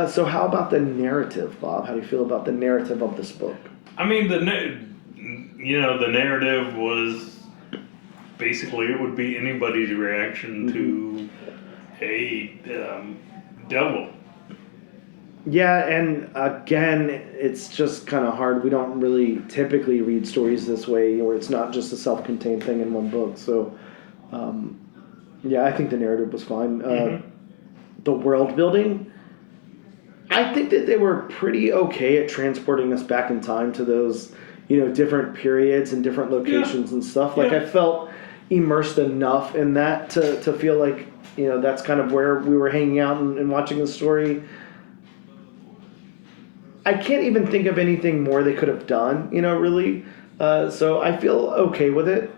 So how about the narrative, Bob? How do you feel about the narrative of this book? I mean, the narrative was basically, it would be anybody's reaction to a devil. Yeah, and again, it's just kind of hard. We don't really typically read stories this way, where it's not just a self-contained thing in one book. So, I think the narrative was fine. The world building, I think that they were pretty okay at transporting us back in time to those, different periods and different locations and stuff. Like, I felt immersed enough in that to feel like, that's kind of where we were hanging out and watching the story. I can't even think of anything more they could have done, really. So I feel okay with it.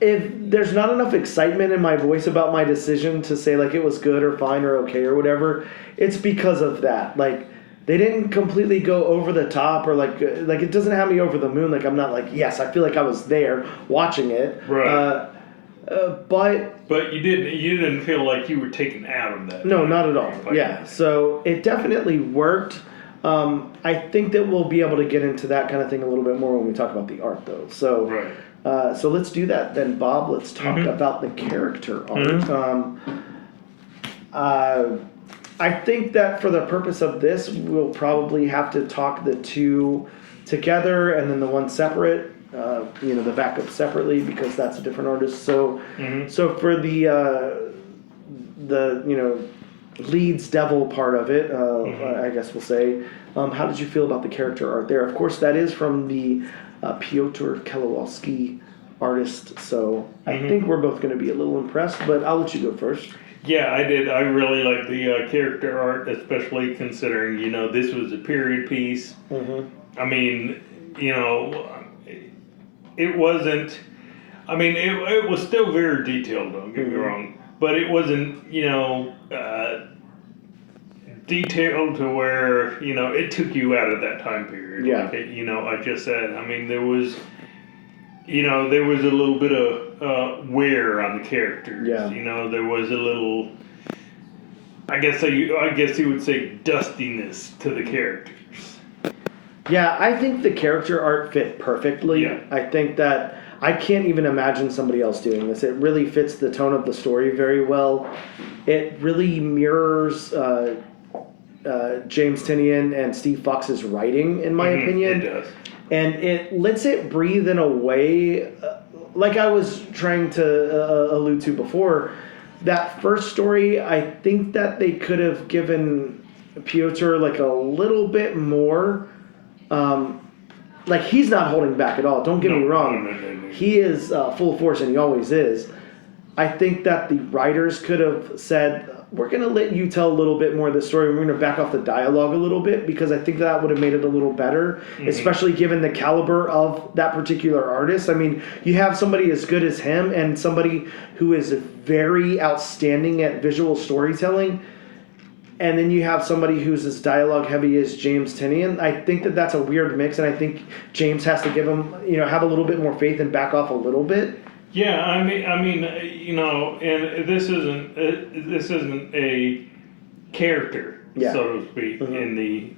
If there's not enough excitement in my voice about my decision to say, like, it was good or fine or okay or whatever, it's because of that. Like, they didn't completely go over the top or, like it doesn't have me over the moon. Like, I'm not like, yes, I feel like I was there watching it. Right. But you didn't feel like you were taken out of that. No, not at all. Yeah. So it definitely worked. I think that we'll be able to get into that kind of thing a little bit more when we talk about the art, though. So, right. So let's do that then, Bob. Let's talk about the character art. I think that for the purpose of this, we'll probably have to talk the two together and then the one separate. The backup separately because that's a different artist. So, so for the Leeds Devil part of it, I guess we'll say. How did you feel about the character art there? Of course, that is from the Piotr Kowalski artist, so I think we're both going to be a little impressed, but I'll let you go first. Yeah, I did. I really liked the character art, especially considering, this was a period piece. I mean, it wasn't, it was still very detailed, don't get me wrong, but it wasn't, detailed to where, it took you out of that time period. Yeah. Like I just said, there was, there was a little bit of wear on the characters. Yeah. There was a little, I guess you would say dustiness to the characters. Yeah, I think the character art fit perfectly. Yeah. I think that I can't even imagine somebody else doing this. It really fits the tone of the story very well. It really mirrors James Tynion and Steve Fox's writing, in my opinion. It does. And it lets it breathe in a way, like I was trying to allude to before, that first story, I think that they could have given Piotr like a little bit more. Like, he's not holding back at all. Don't get me wrong. No. He is full force, and he always is. I think that the writers could have said, we're going to let you tell a little bit more of the story. We're going to back off the dialogue a little bit, because I think that would have made it a little better, especially given the caliber of that particular artist. I mean, you have somebody as good as him and somebody who is very outstanding at visual storytelling, and then you have somebody who's as dialogue heavy as James Tynion. I think that that's a weird mix, and I think James has to give him, have a little bit more faith and back off a little bit. Yeah, and this isn't a character, so to speak, in the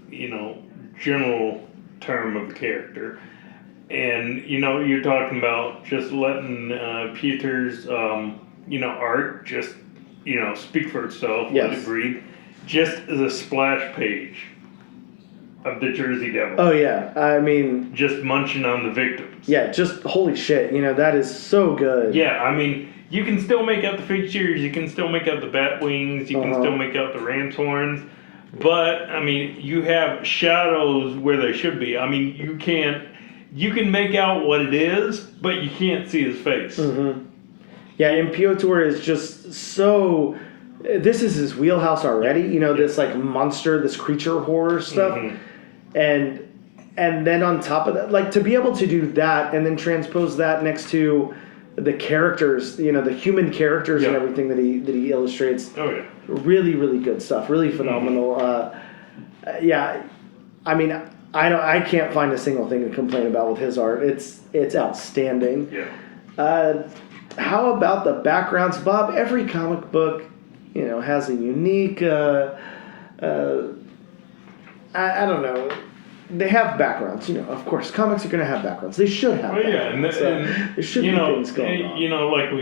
general term of a character, and you're talking about just letting Peter's art just speak for itself, let it breathe, just as a splash page of the Jersey Devil. Oh yeah, I mean, just munching on the victims. Yeah, just holy shit, that is so good. Yeah, you can still make out the features, you can still make out the bat wings, you can still make out the ram's horns, but you have shadows where they should be. You can make out what it is, but you can't see his face. Yeah, and Piotr is just so. This is his wheelhouse already. This like monster, this creature horror stuff, and then on top of that, like, to be able to do that and then transpose that next to the characters, the human characters and everything that he illustrates. Oh yeah, really, really good stuff. Really phenomenal. I can't find a single thing to complain about with his art. It's outstanding. Yeah. How about the backgrounds, Bob? Every comic book, has a unique. I don't know. They have backgrounds, of course. Comics are going to have backgrounds. They should have backgrounds. And there should be things going on. Like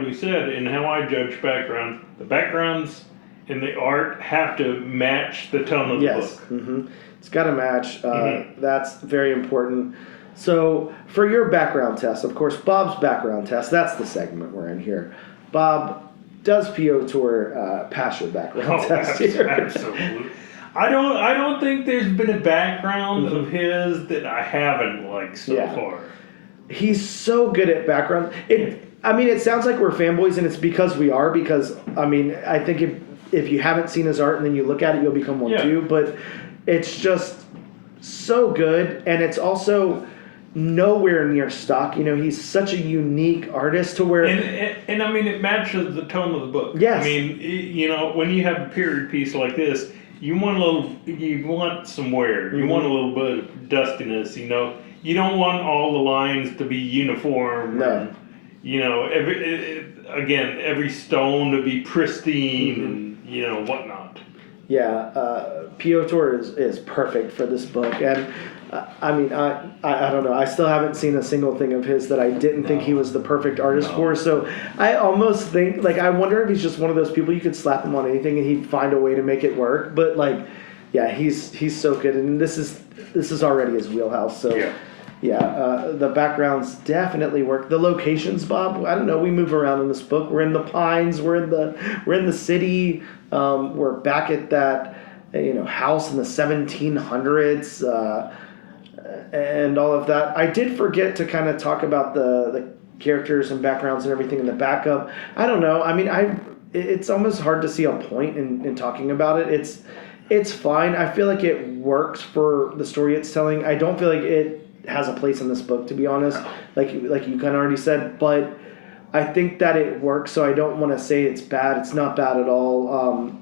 we said, in how I judge backgrounds, the backgrounds in the art have to match the tone of the book. It's got to match. That's very important. So, for your background test, of course, Bob's background test, that's the segment we're in here. Bob, does Piotr pass your background test here? Absolutely. I don't think there's been a background of his that I haven't liked so far. He's so good at background. It sounds like we're fanboys, and it's because we are. Because I think if you haven't seen his art and then you look at it, you'll become one too. But it's just so good, and it's also nowhere near stock. He's such a unique artist to where... And it matches the tone of the book. Yes. When you have a period piece like this, you want some wear. You want a little bit of dustiness, You don't want all the lines to be uniform. No. Every stone to be pristine and, whatnot. Yeah, Piotr is perfect for this book, and I don't know. I still haven't seen a single thing of his that I didn't think he was the perfect artist for. So I almost think, I wonder if he's just one of those people you could slap him on anything and he'd find a way to make it work. But he's so good, and this is already his wheelhouse. So the backgrounds definitely work. The locations, Bob. I don't know. We move around in this book. We're in the pines. We're in the city. We're back at that house in the 1700s. And all of that. I did forget to kind of talk about the characters and backgrounds and everything in the backup. I don't know. It's almost hard to see a point in talking about it. It's fine. I feel like it works for the story it's telling. I don't feel like it has a place in this book, to be honest. Like you kind of already said, but I think that it works. So I don't want to say it's bad. It's not bad at all.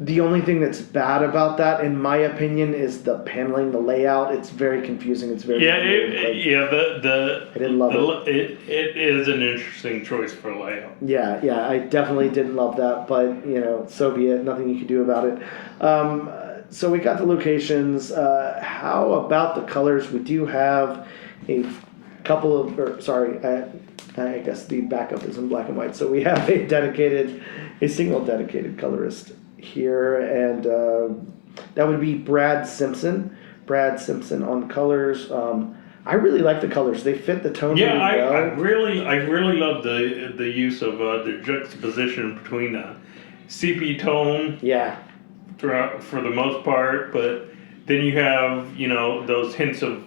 The only thing that's bad about that, in my opinion, is the paneling, the layout. It's very confusing. It's very I didn't love it. It is an interesting choice for layout. Yeah, I definitely didn't love that, but so be it. Nothing you can do about it. So we got the locations. How about the colors? We do have a couple of, I guess the backup is in black and white. So we have a single dedicated colorist here, and that would be Brad Simpson on colors. I really like the colors. They fit the tone really well. I really love the use of the juxtaposition between sepia tone for the most part, but then you have those hints of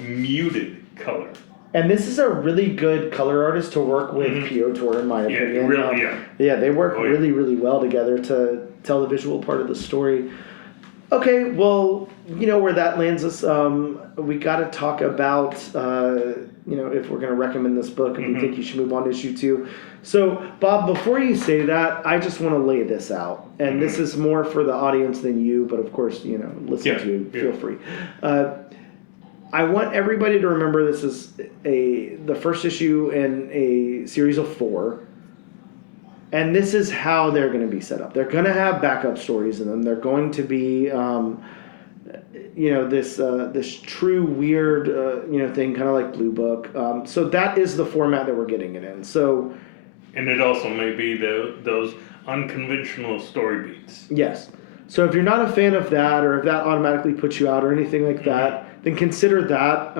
muted color. And this is a really good color artist to work with Piotr, in my opinion. Really, they work really, really well together to tell the visual part of the story. Okay, well, where that lands us. We got to talk about, if we're going to recommend this book, and we think you should move on to issue 2. So, Bob, before you say that, I just want to lay this out. And this is more for the audience than you, but of course, listen to, feel free. I want everybody to remember this is the first issue in a series of 4. And this is how they're going to be set up. They're going to have backup stories in them. They're going to be, this true weird, thing, kind of like Blue Book. So that is the format that we're getting it in. So, and it also may be those unconventional story beats. Yes. So if you're not a fan of that, or if that automatically puts you out, or anything like that, then consider that.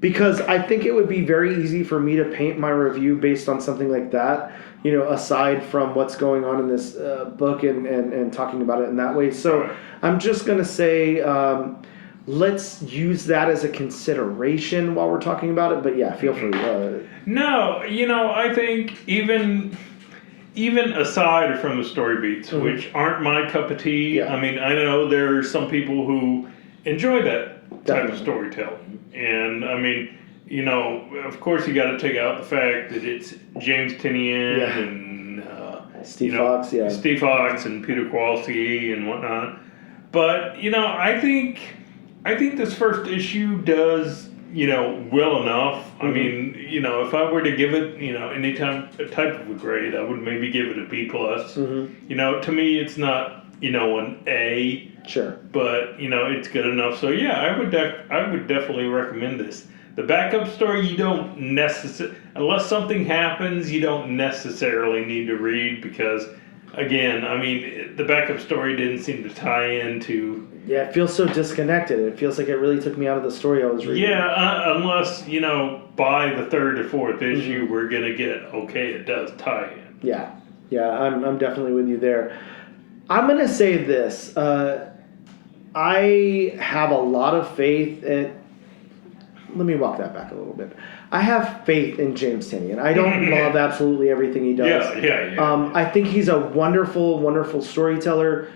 Because I think it would be very easy for me to paint my review based on something like that. Aside from what's going on in this book and talking about it in that way. So I'm just going to say, let's use that as a consideration while we're talking about it. But yeah, feel free. No, I think even aside from the story beats, which aren't my cup of tea, I know there are some people who enjoy that type of storytelling. And of course you got to take out the fact that it's James Tynion and Steve Fox, Steve Fox and Peter Kowalski and whatnot. But I think this first issue does well enough. If I were to give it any type of a grade, I would maybe give it a B plus. To me it's not an A. Sure. But it's good enough. So yeah, I would definitely recommend this. The backup story, you don't unless something happens, you don't necessarily need to read, because again, the backup story didn't seem to tie into. Yeah, it feels so disconnected. It feels like it really took me out of the story I was reading. Yeah, unless by the 3rd or 4th issue we're gonna get it does tie in. Yeah, I'm definitely with you there. I'm going to say this. I have a lot of faith in... Let me walk that back a little bit. I have faith in James Tynion. I don't love absolutely everything he does. Yeah. I think he's a wonderful, wonderful storyteller.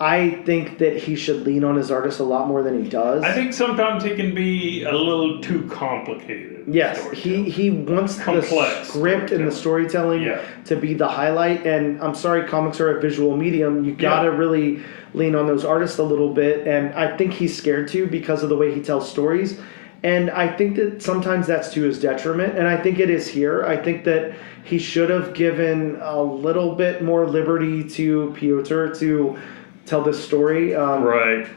I think that he should lean on his artist a lot more than he does. I think sometimes he can be a little too complicated. Yes, he wants the script and the storytelling to be the highlight. And I'm sorry, comics are a visual medium. You got to really lean on those artists a little bit. And I think he's scared to because of the way he tells stories. And I think that sometimes that's to his detriment. And I think it is here. I think that he should have given a little bit more liberty to Piotr to tell this story. Right.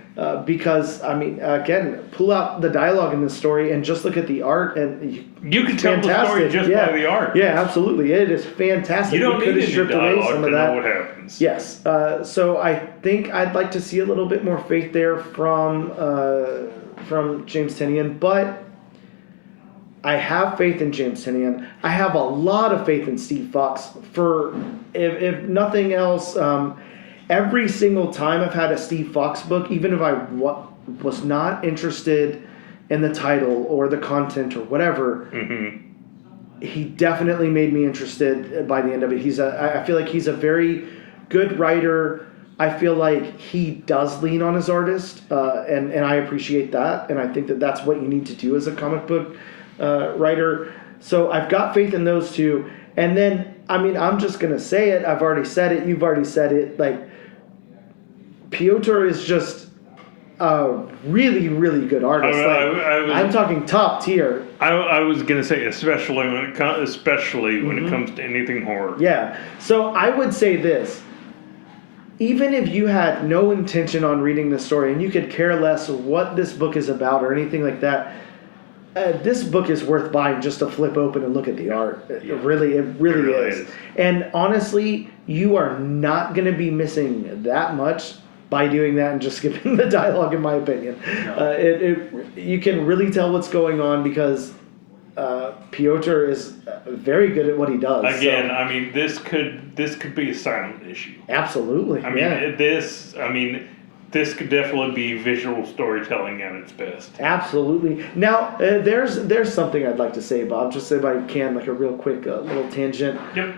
Because, I mean, again, pull out the dialogue in this story and just look at the art. And you can tell the story just by the art. Yeah, absolutely. It is fantastic. You don't need any dialogue to know what happens. Yes. So I think I'd like to see a little bit more faith there from James Tynion. But I have faith in James Tynion. I have a lot of faith in Steve Fox. For, if nothing else... every single time I've had a Steve Fox book, even if I was not interested in the title or the content or whatever, he definitely made me interested by the end of it. I feel like he's a very good writer. I feel like he does lean on his artist, and I appreciate that. And I think that that's what you need to do as a comic book writer. So I've got faith in those two. And then, I mean, I'm just going to say it. I've already said it. You've already said it. Like, Piotr is just a really, really good artist. I'm talking top tier. I was gonna say, especially when it comes to anything horror. Yeah. So I would say this: even if you had no intention on reading the story and you could care less what this book is about or anything like that, this book is worth buying just to flip open and look at the art. It really is. And honestly, you are not going to be missing that much by doing that and just skipping the dialogue, in my opinion. No. You can really tell what's going on because Piotr is very good at what he does. Again, so. I mean, this could be a silent issue. Absolutely. This could definitely be visual storytelling at its best. Absolutely. Now, there's something I'd like to say, Bob, just if I can, like a real quick little tangent. Yep.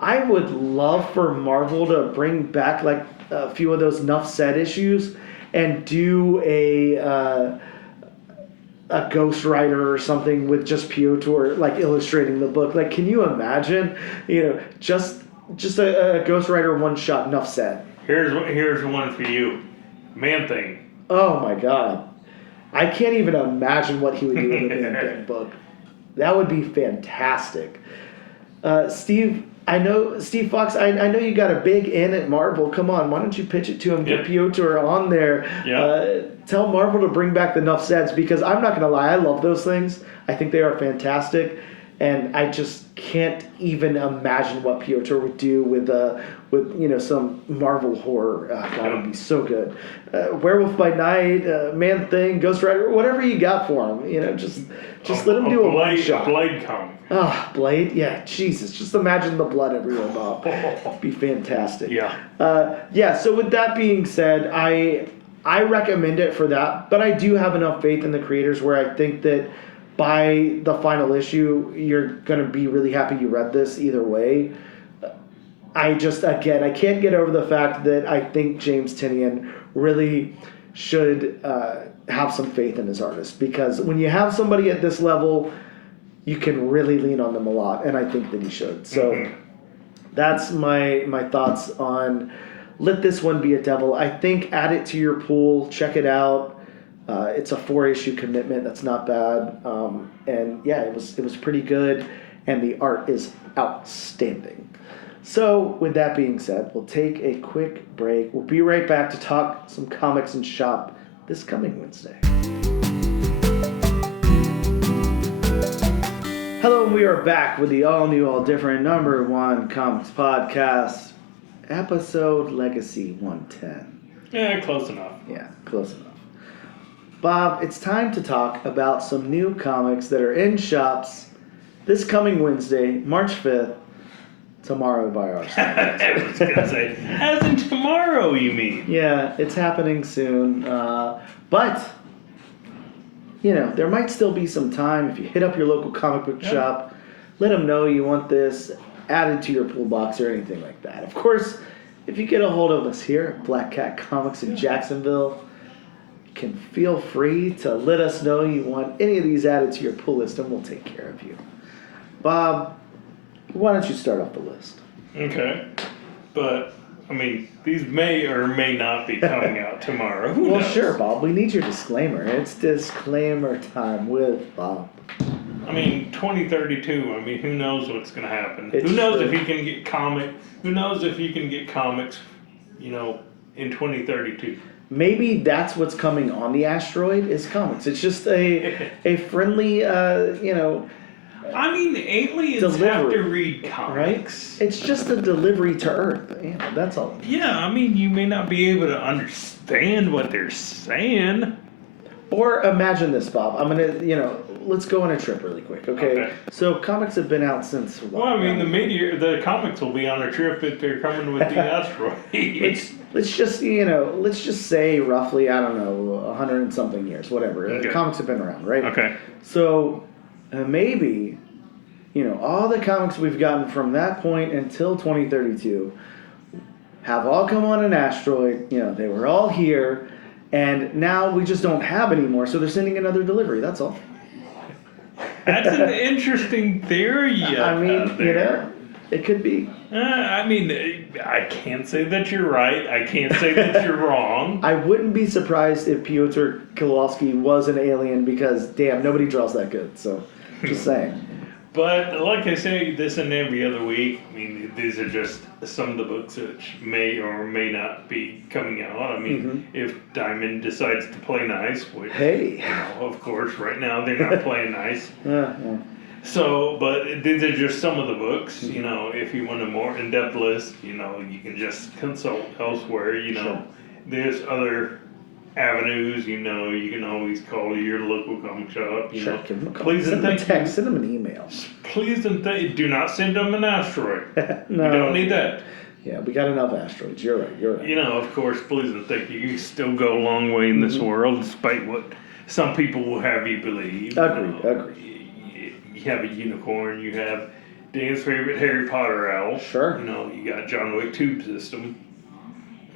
I would love for Marvel to bring back like a few of those Nuff Said issues and do a Ghost Rider or something with just Piotr like illustrating the book. Like, can you imagine? Just a Ghost Rider one shot. Nuff Said. Here's one for you, Man Thing. Oh my God, I can't even imagine what he would do with a Man Thing book. That would be fantastic. Steve Fox, I know you got a big in at Marvel. Come on, why don't you pitch it to him? Get Piotr on there. Tell Marvel to bring back the Nuff Saids, because I'm not going to lie, I love those things. I think they are fantastic, and I just can't even imagine what Piotr would do with some Marvel horror. That would be so good. Werewolf by Night, Man Thing, Ghost Rider, whatever you got for him. Just let him do a one shot. Blade comic. Blade? Yeah, Jesus. Just imagine the blood everywhere, Bob. It'd be fantastic. Yeah. So with that being said, I recommend it for that, but I do have enough faith in the creators where I think that by the final issue, you're going to be really happy you read this either way. I can't get over the fact that I think James Tynion really should have some faith in his artist, because when you have somebody at this level, you can really lean on them a lot, and I think that he should. So that's my thoughts on Let This One Be a Devil. I think add it to your pool, check it out. It's a 4-issue commitment. That's not bad. And yeah, it was pretty good, and the art is outstanding. So with that being said, we'll take a quick break. We'll be right back to talk some comics and shop this coming Wednesday. Hello, and we are back with the all-new, all-different #1 comics podcast, episode Legacy 110. Yeah, close enough. Yeah, close enough. Bob, it's time to talk about some new comics that are in shops this coming Wednesday, March 5th. tomorrow by our standards. I was going to say, as in tomorrow, you mean? Yeah, it's happening soon. But, you know, there might still be some time if you hit up your local comic book shop, let them know you want this added to your pool box or anything like that. Of course, if you get a hold of us here at Black Cat Comics in Jacksonville, you can feel free to let us know you want any of these added to your pull list, and we'll take care of you. Bob, why don't you start off the list? Okay. But, I mean, these may or may not be coming out tomorrow. Who knows? Sure, Bob. We need your disclaimer. It's disclaimer time with Bob. I mean, 2032. I mean, who knows what's going to happen? It's who knows true. if he can get Who knows if you can get comics, you know, in 2032? Maybe that's what's coming on the asteroid is comics. It's just a friendly, you know. I mean, aliens have to read comics. Right? It's just a delivery to Earth. Yeah, that's all. Yeah, I mean, you may not be able to understand what they're saying. Or imagine this, Bob. I'm going to, you know, let's go on a trip really quick, okay? So comics have been out since... Well, I mean, the comics will be on a trip if they're coming with the asteroid. Let's just, you know, let's just say roughly, I don't know, 100 and something years, whatever. Okay. Comics have been around, right? Okay. So maybe, you know, all the comics we've gotten from that point until 2032 have all come on an asteroid. You know, they were all here, and now we just don't have any more, so they're sending another delivery. That's all. That's an interesting theory. I mean, you know, it could be. I mean, I can't say that you're right. I can't say that you're wrong. I wouldn't be surprised if Piotr Kowalski was an alien because, damn, nobody draws that good. So, just saying. But like I say, this and every other week, I mean, these are just some of the books which may or may not be coming out. I mean, if Diamond decides to play nice, which, you know, of course, right now they're not playing nice. So, but these are just some of the books. You know, if you want a more in-depth list, you know, you can just consult elsewhere. You know, there's other avenues. You know, you can always call your local comic shop. You know, give them a call. please Send them a text. Send them an email. Please and do not send them an asteroid. No. You don't need that. Yeah, we got enough asteroids. You're right. You're right. You know, of course, please and thank you. You still go a long way in this world, despite what some people will have you believe. Agreed. You have a unicorn. You have Dan's favorite Harry Potter owl. Sure. You know, you got John Wick Tube System.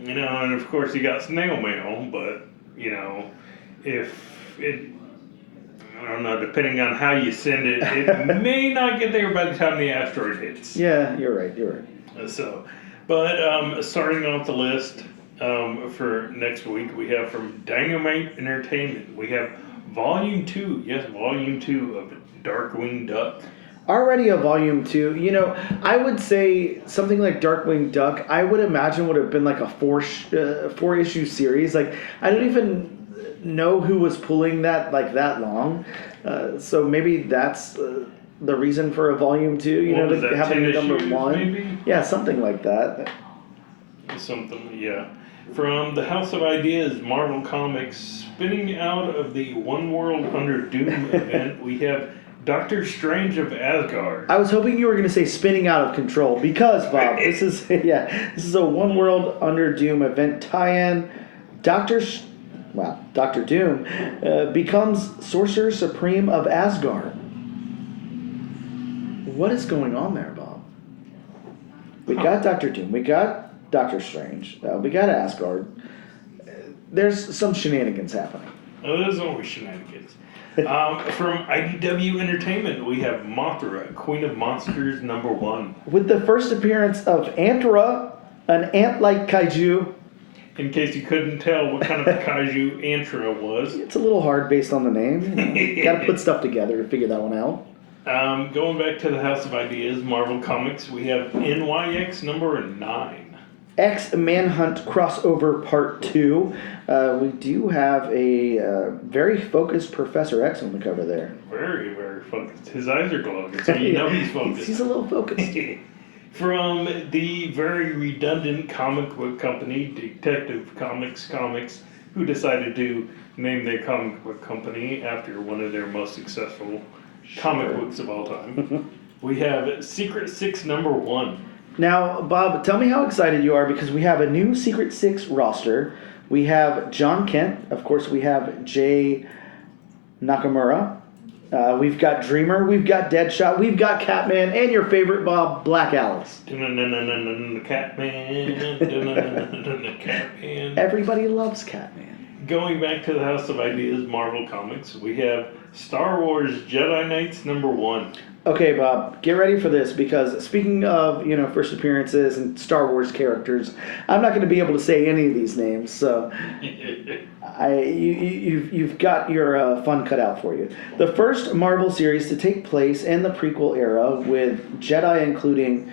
You know, and of course you got snail mail. But you know, if it, I don't know, depending on how you send it, it may not get there by the time the asteroid hits. Yeah, you're right. So, but starting off the list for next week, we have from Dynamite Entertainment. We have Volume 2. Yes, Volume 2 of Darkwing Duck. Already a volume 2. You know, I would say something like Darkwing Duck, I would imagine would have been like a four-issue series. Like, I don't even know who was pulling that like that long. So maybe that's the reason for a volume 2. You know, to have a number 1. Maybe? Yeah, something like that. Something, yeah. From the House of Ideas, Marvel Comics, spinning out of the One World Under Doom event, we have Doctor Strange of Asgard. I was hoping you were going to say spinning out of control because, Bob, this is a One World Under Doom event tie-in. Doctor Doom becomes Sorcerer Supreme of Asgard. What is going on there, Bob? We got Doctor Doom. We got Doctor Strange. We got Asgard. There's some shenanigans happening. Oh, there's always shenanigans. From IDW Entertainment, we have Mothra, Queen of Monsters #1. With the first appearance of Antra, an ant-like kaiju. In case you couldn't tell what kind of kaiju Antra was. It's a little hard based on the name. You gotta put stuff together to figure that one out. Going back to the House of Ideas, Marvel Comics, we have NYX #9. X-Manhunt crossover part 2. We do have a very focused Professor X on the cover there. Very, very focused. His eyes are glowing, so you know he's focused. He's a little focused. From the very redundant comic book company, Detective Comics, who decided to name their comic book company after one of their most successful comic books of all time. We have Secret Six #1. Now, Bob, tell me how excited you are because we have a new Secret Six roster. We have John Kent. Of course, we have Jay Nakamura. We've got Dreamer. We've got Deadshot. We've got Catman. And your favorite, Bob, Black Alice. Catman. Catman. Everybody loves Catman. Going back to the House of Ideas Marvel Comics, we have Star Wars Jedi Knights #1. Okay, Bob, get ready for this because speaking of, first appearances and Star Wars characters, I'm not going to be able to say any of these names, so you've got your fun cut out for you. The first Marvel series to take place in the prequel era with Jedi including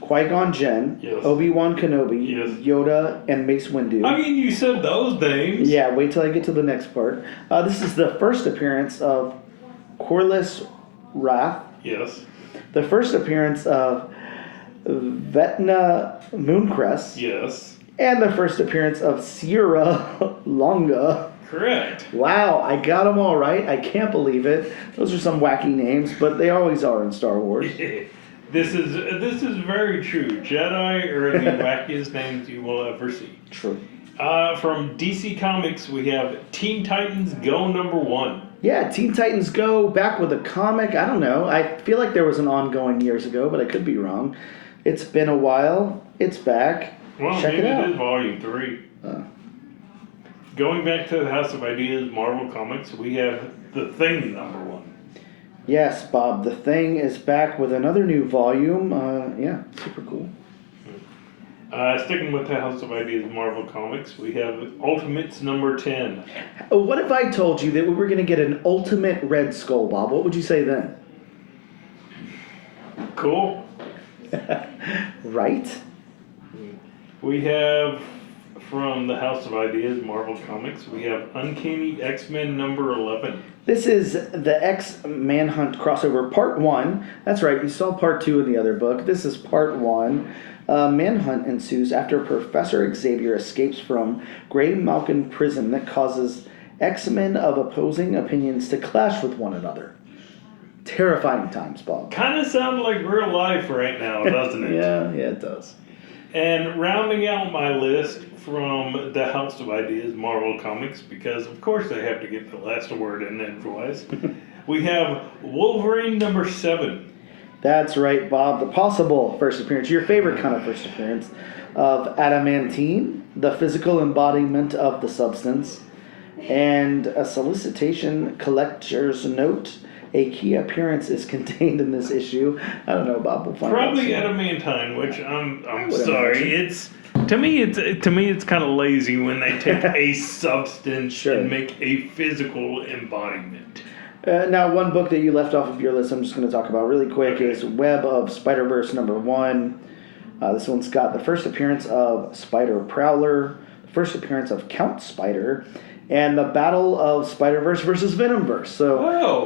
Qui-Gon Jinn, yes. Obi-Wan Kenobi, yes. Yoda, and Mace Windu. I mean, you said those names. Yeah, wait till I get to the next part. This is the first appearance of Corlys Wrath. Yes. The first appearance of Vecna Mooncrest. Yes. And the first appearance of Sierra Longa. Correct. Wow, I got them all right. I can't believe it. Those are some wacky names, but they always are in Star Wars. This is very true. Jedi are the wackiest names you will ever see. True. From DC Comics, we have Teen Titans Go #1. Yeah, Teen Titans Go back with a comic. I don't know. I feel like there was an ongoing years ago, but I could be wrong. It's been a while. It's back. Well, Check maybe it out. It is Volume 3. Going back to the House of Ideas Marvel Comics, we have The Thing #1. Yes, Bob. The Thing is back with another new volume. Yeah, super cool. Sticking with the House of Ideas Marvel Comics, we have Ultimates #10. What if I told you that we were going to get an Ultimate Red Skull, Bob? What would you say then? Cool. Right? We have, from the House of Ideas Marvel Comics, we have Uncanny X-Men #11. This is the X-Manhunt crossover, Part 1. That's right, you saw Part 2 in the other book. This is Part 1. Manhunt ensues after Professor Xavier escapes from Grey Malkin prison that causes X-Men of opposing opinions to clash with one another. Terrifying times, Bob. Kind of sounds like real life right now, doesn't it? Yeah, it does. And rounding out my list from the House of Ideas Marvel Comics, because of course I have to get the last word in edgewise, we have Wolverine #7. That's right, Bob. The possible first appearance, your favorite kind of first appearance, of adamantine, the physical embodiment of the substance, and a solicitation collector's note. A key appearance is contained in this issue. I don't know, Bob. We'll find out. Probably adamantine, which I'm sorry. Imagine. To me it's kind of lazy when they take a substance Sure. and make a physical embodiment. Now, one book that you left off of your list, I'm just going to talk about really quick, Okay. is Web of Spider-Verse #1. This one's got the first appearance of Spider Prowler, the first appearance of Count Spider, and the Battle of Spider-Verse versus Venomverse. So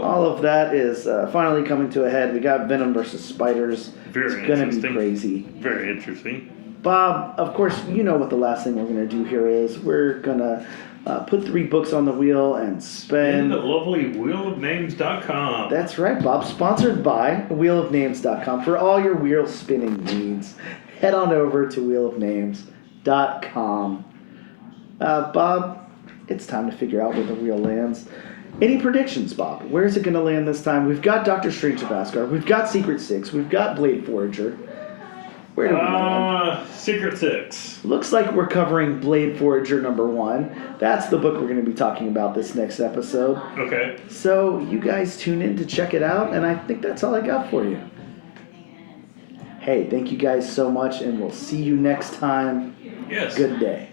all of that is finally coming to a head. We got Venom versus Spiders. Very It's going to be interesting. crazy. Very interesting. Bob, of course, you know what the last thing we're going to do here is. We're going to put 3 books on the wheel and In spend... the lovely wheelofnames.com. That's right, Bob. Sponsored by wheelofnames.com. For all your wheel spinning needs, head on over to wheelofnames.com. Bob, it's time to figure out where the wheel lands. Any predictions, Bob? Where's it going to land this time? We've got Doctor Strange of Asgard. We've got Secret Six. We've got Blade Forager. Where do we land? Secret Six. Looks like we're covering Blade Forager #1. That's the book we're going to be talking about this next episode. Okay. So you guys tune in to check it out, and I think that's all I got for you. Hey, thank you guys so much, and we'll see you next time. Yes. Good day.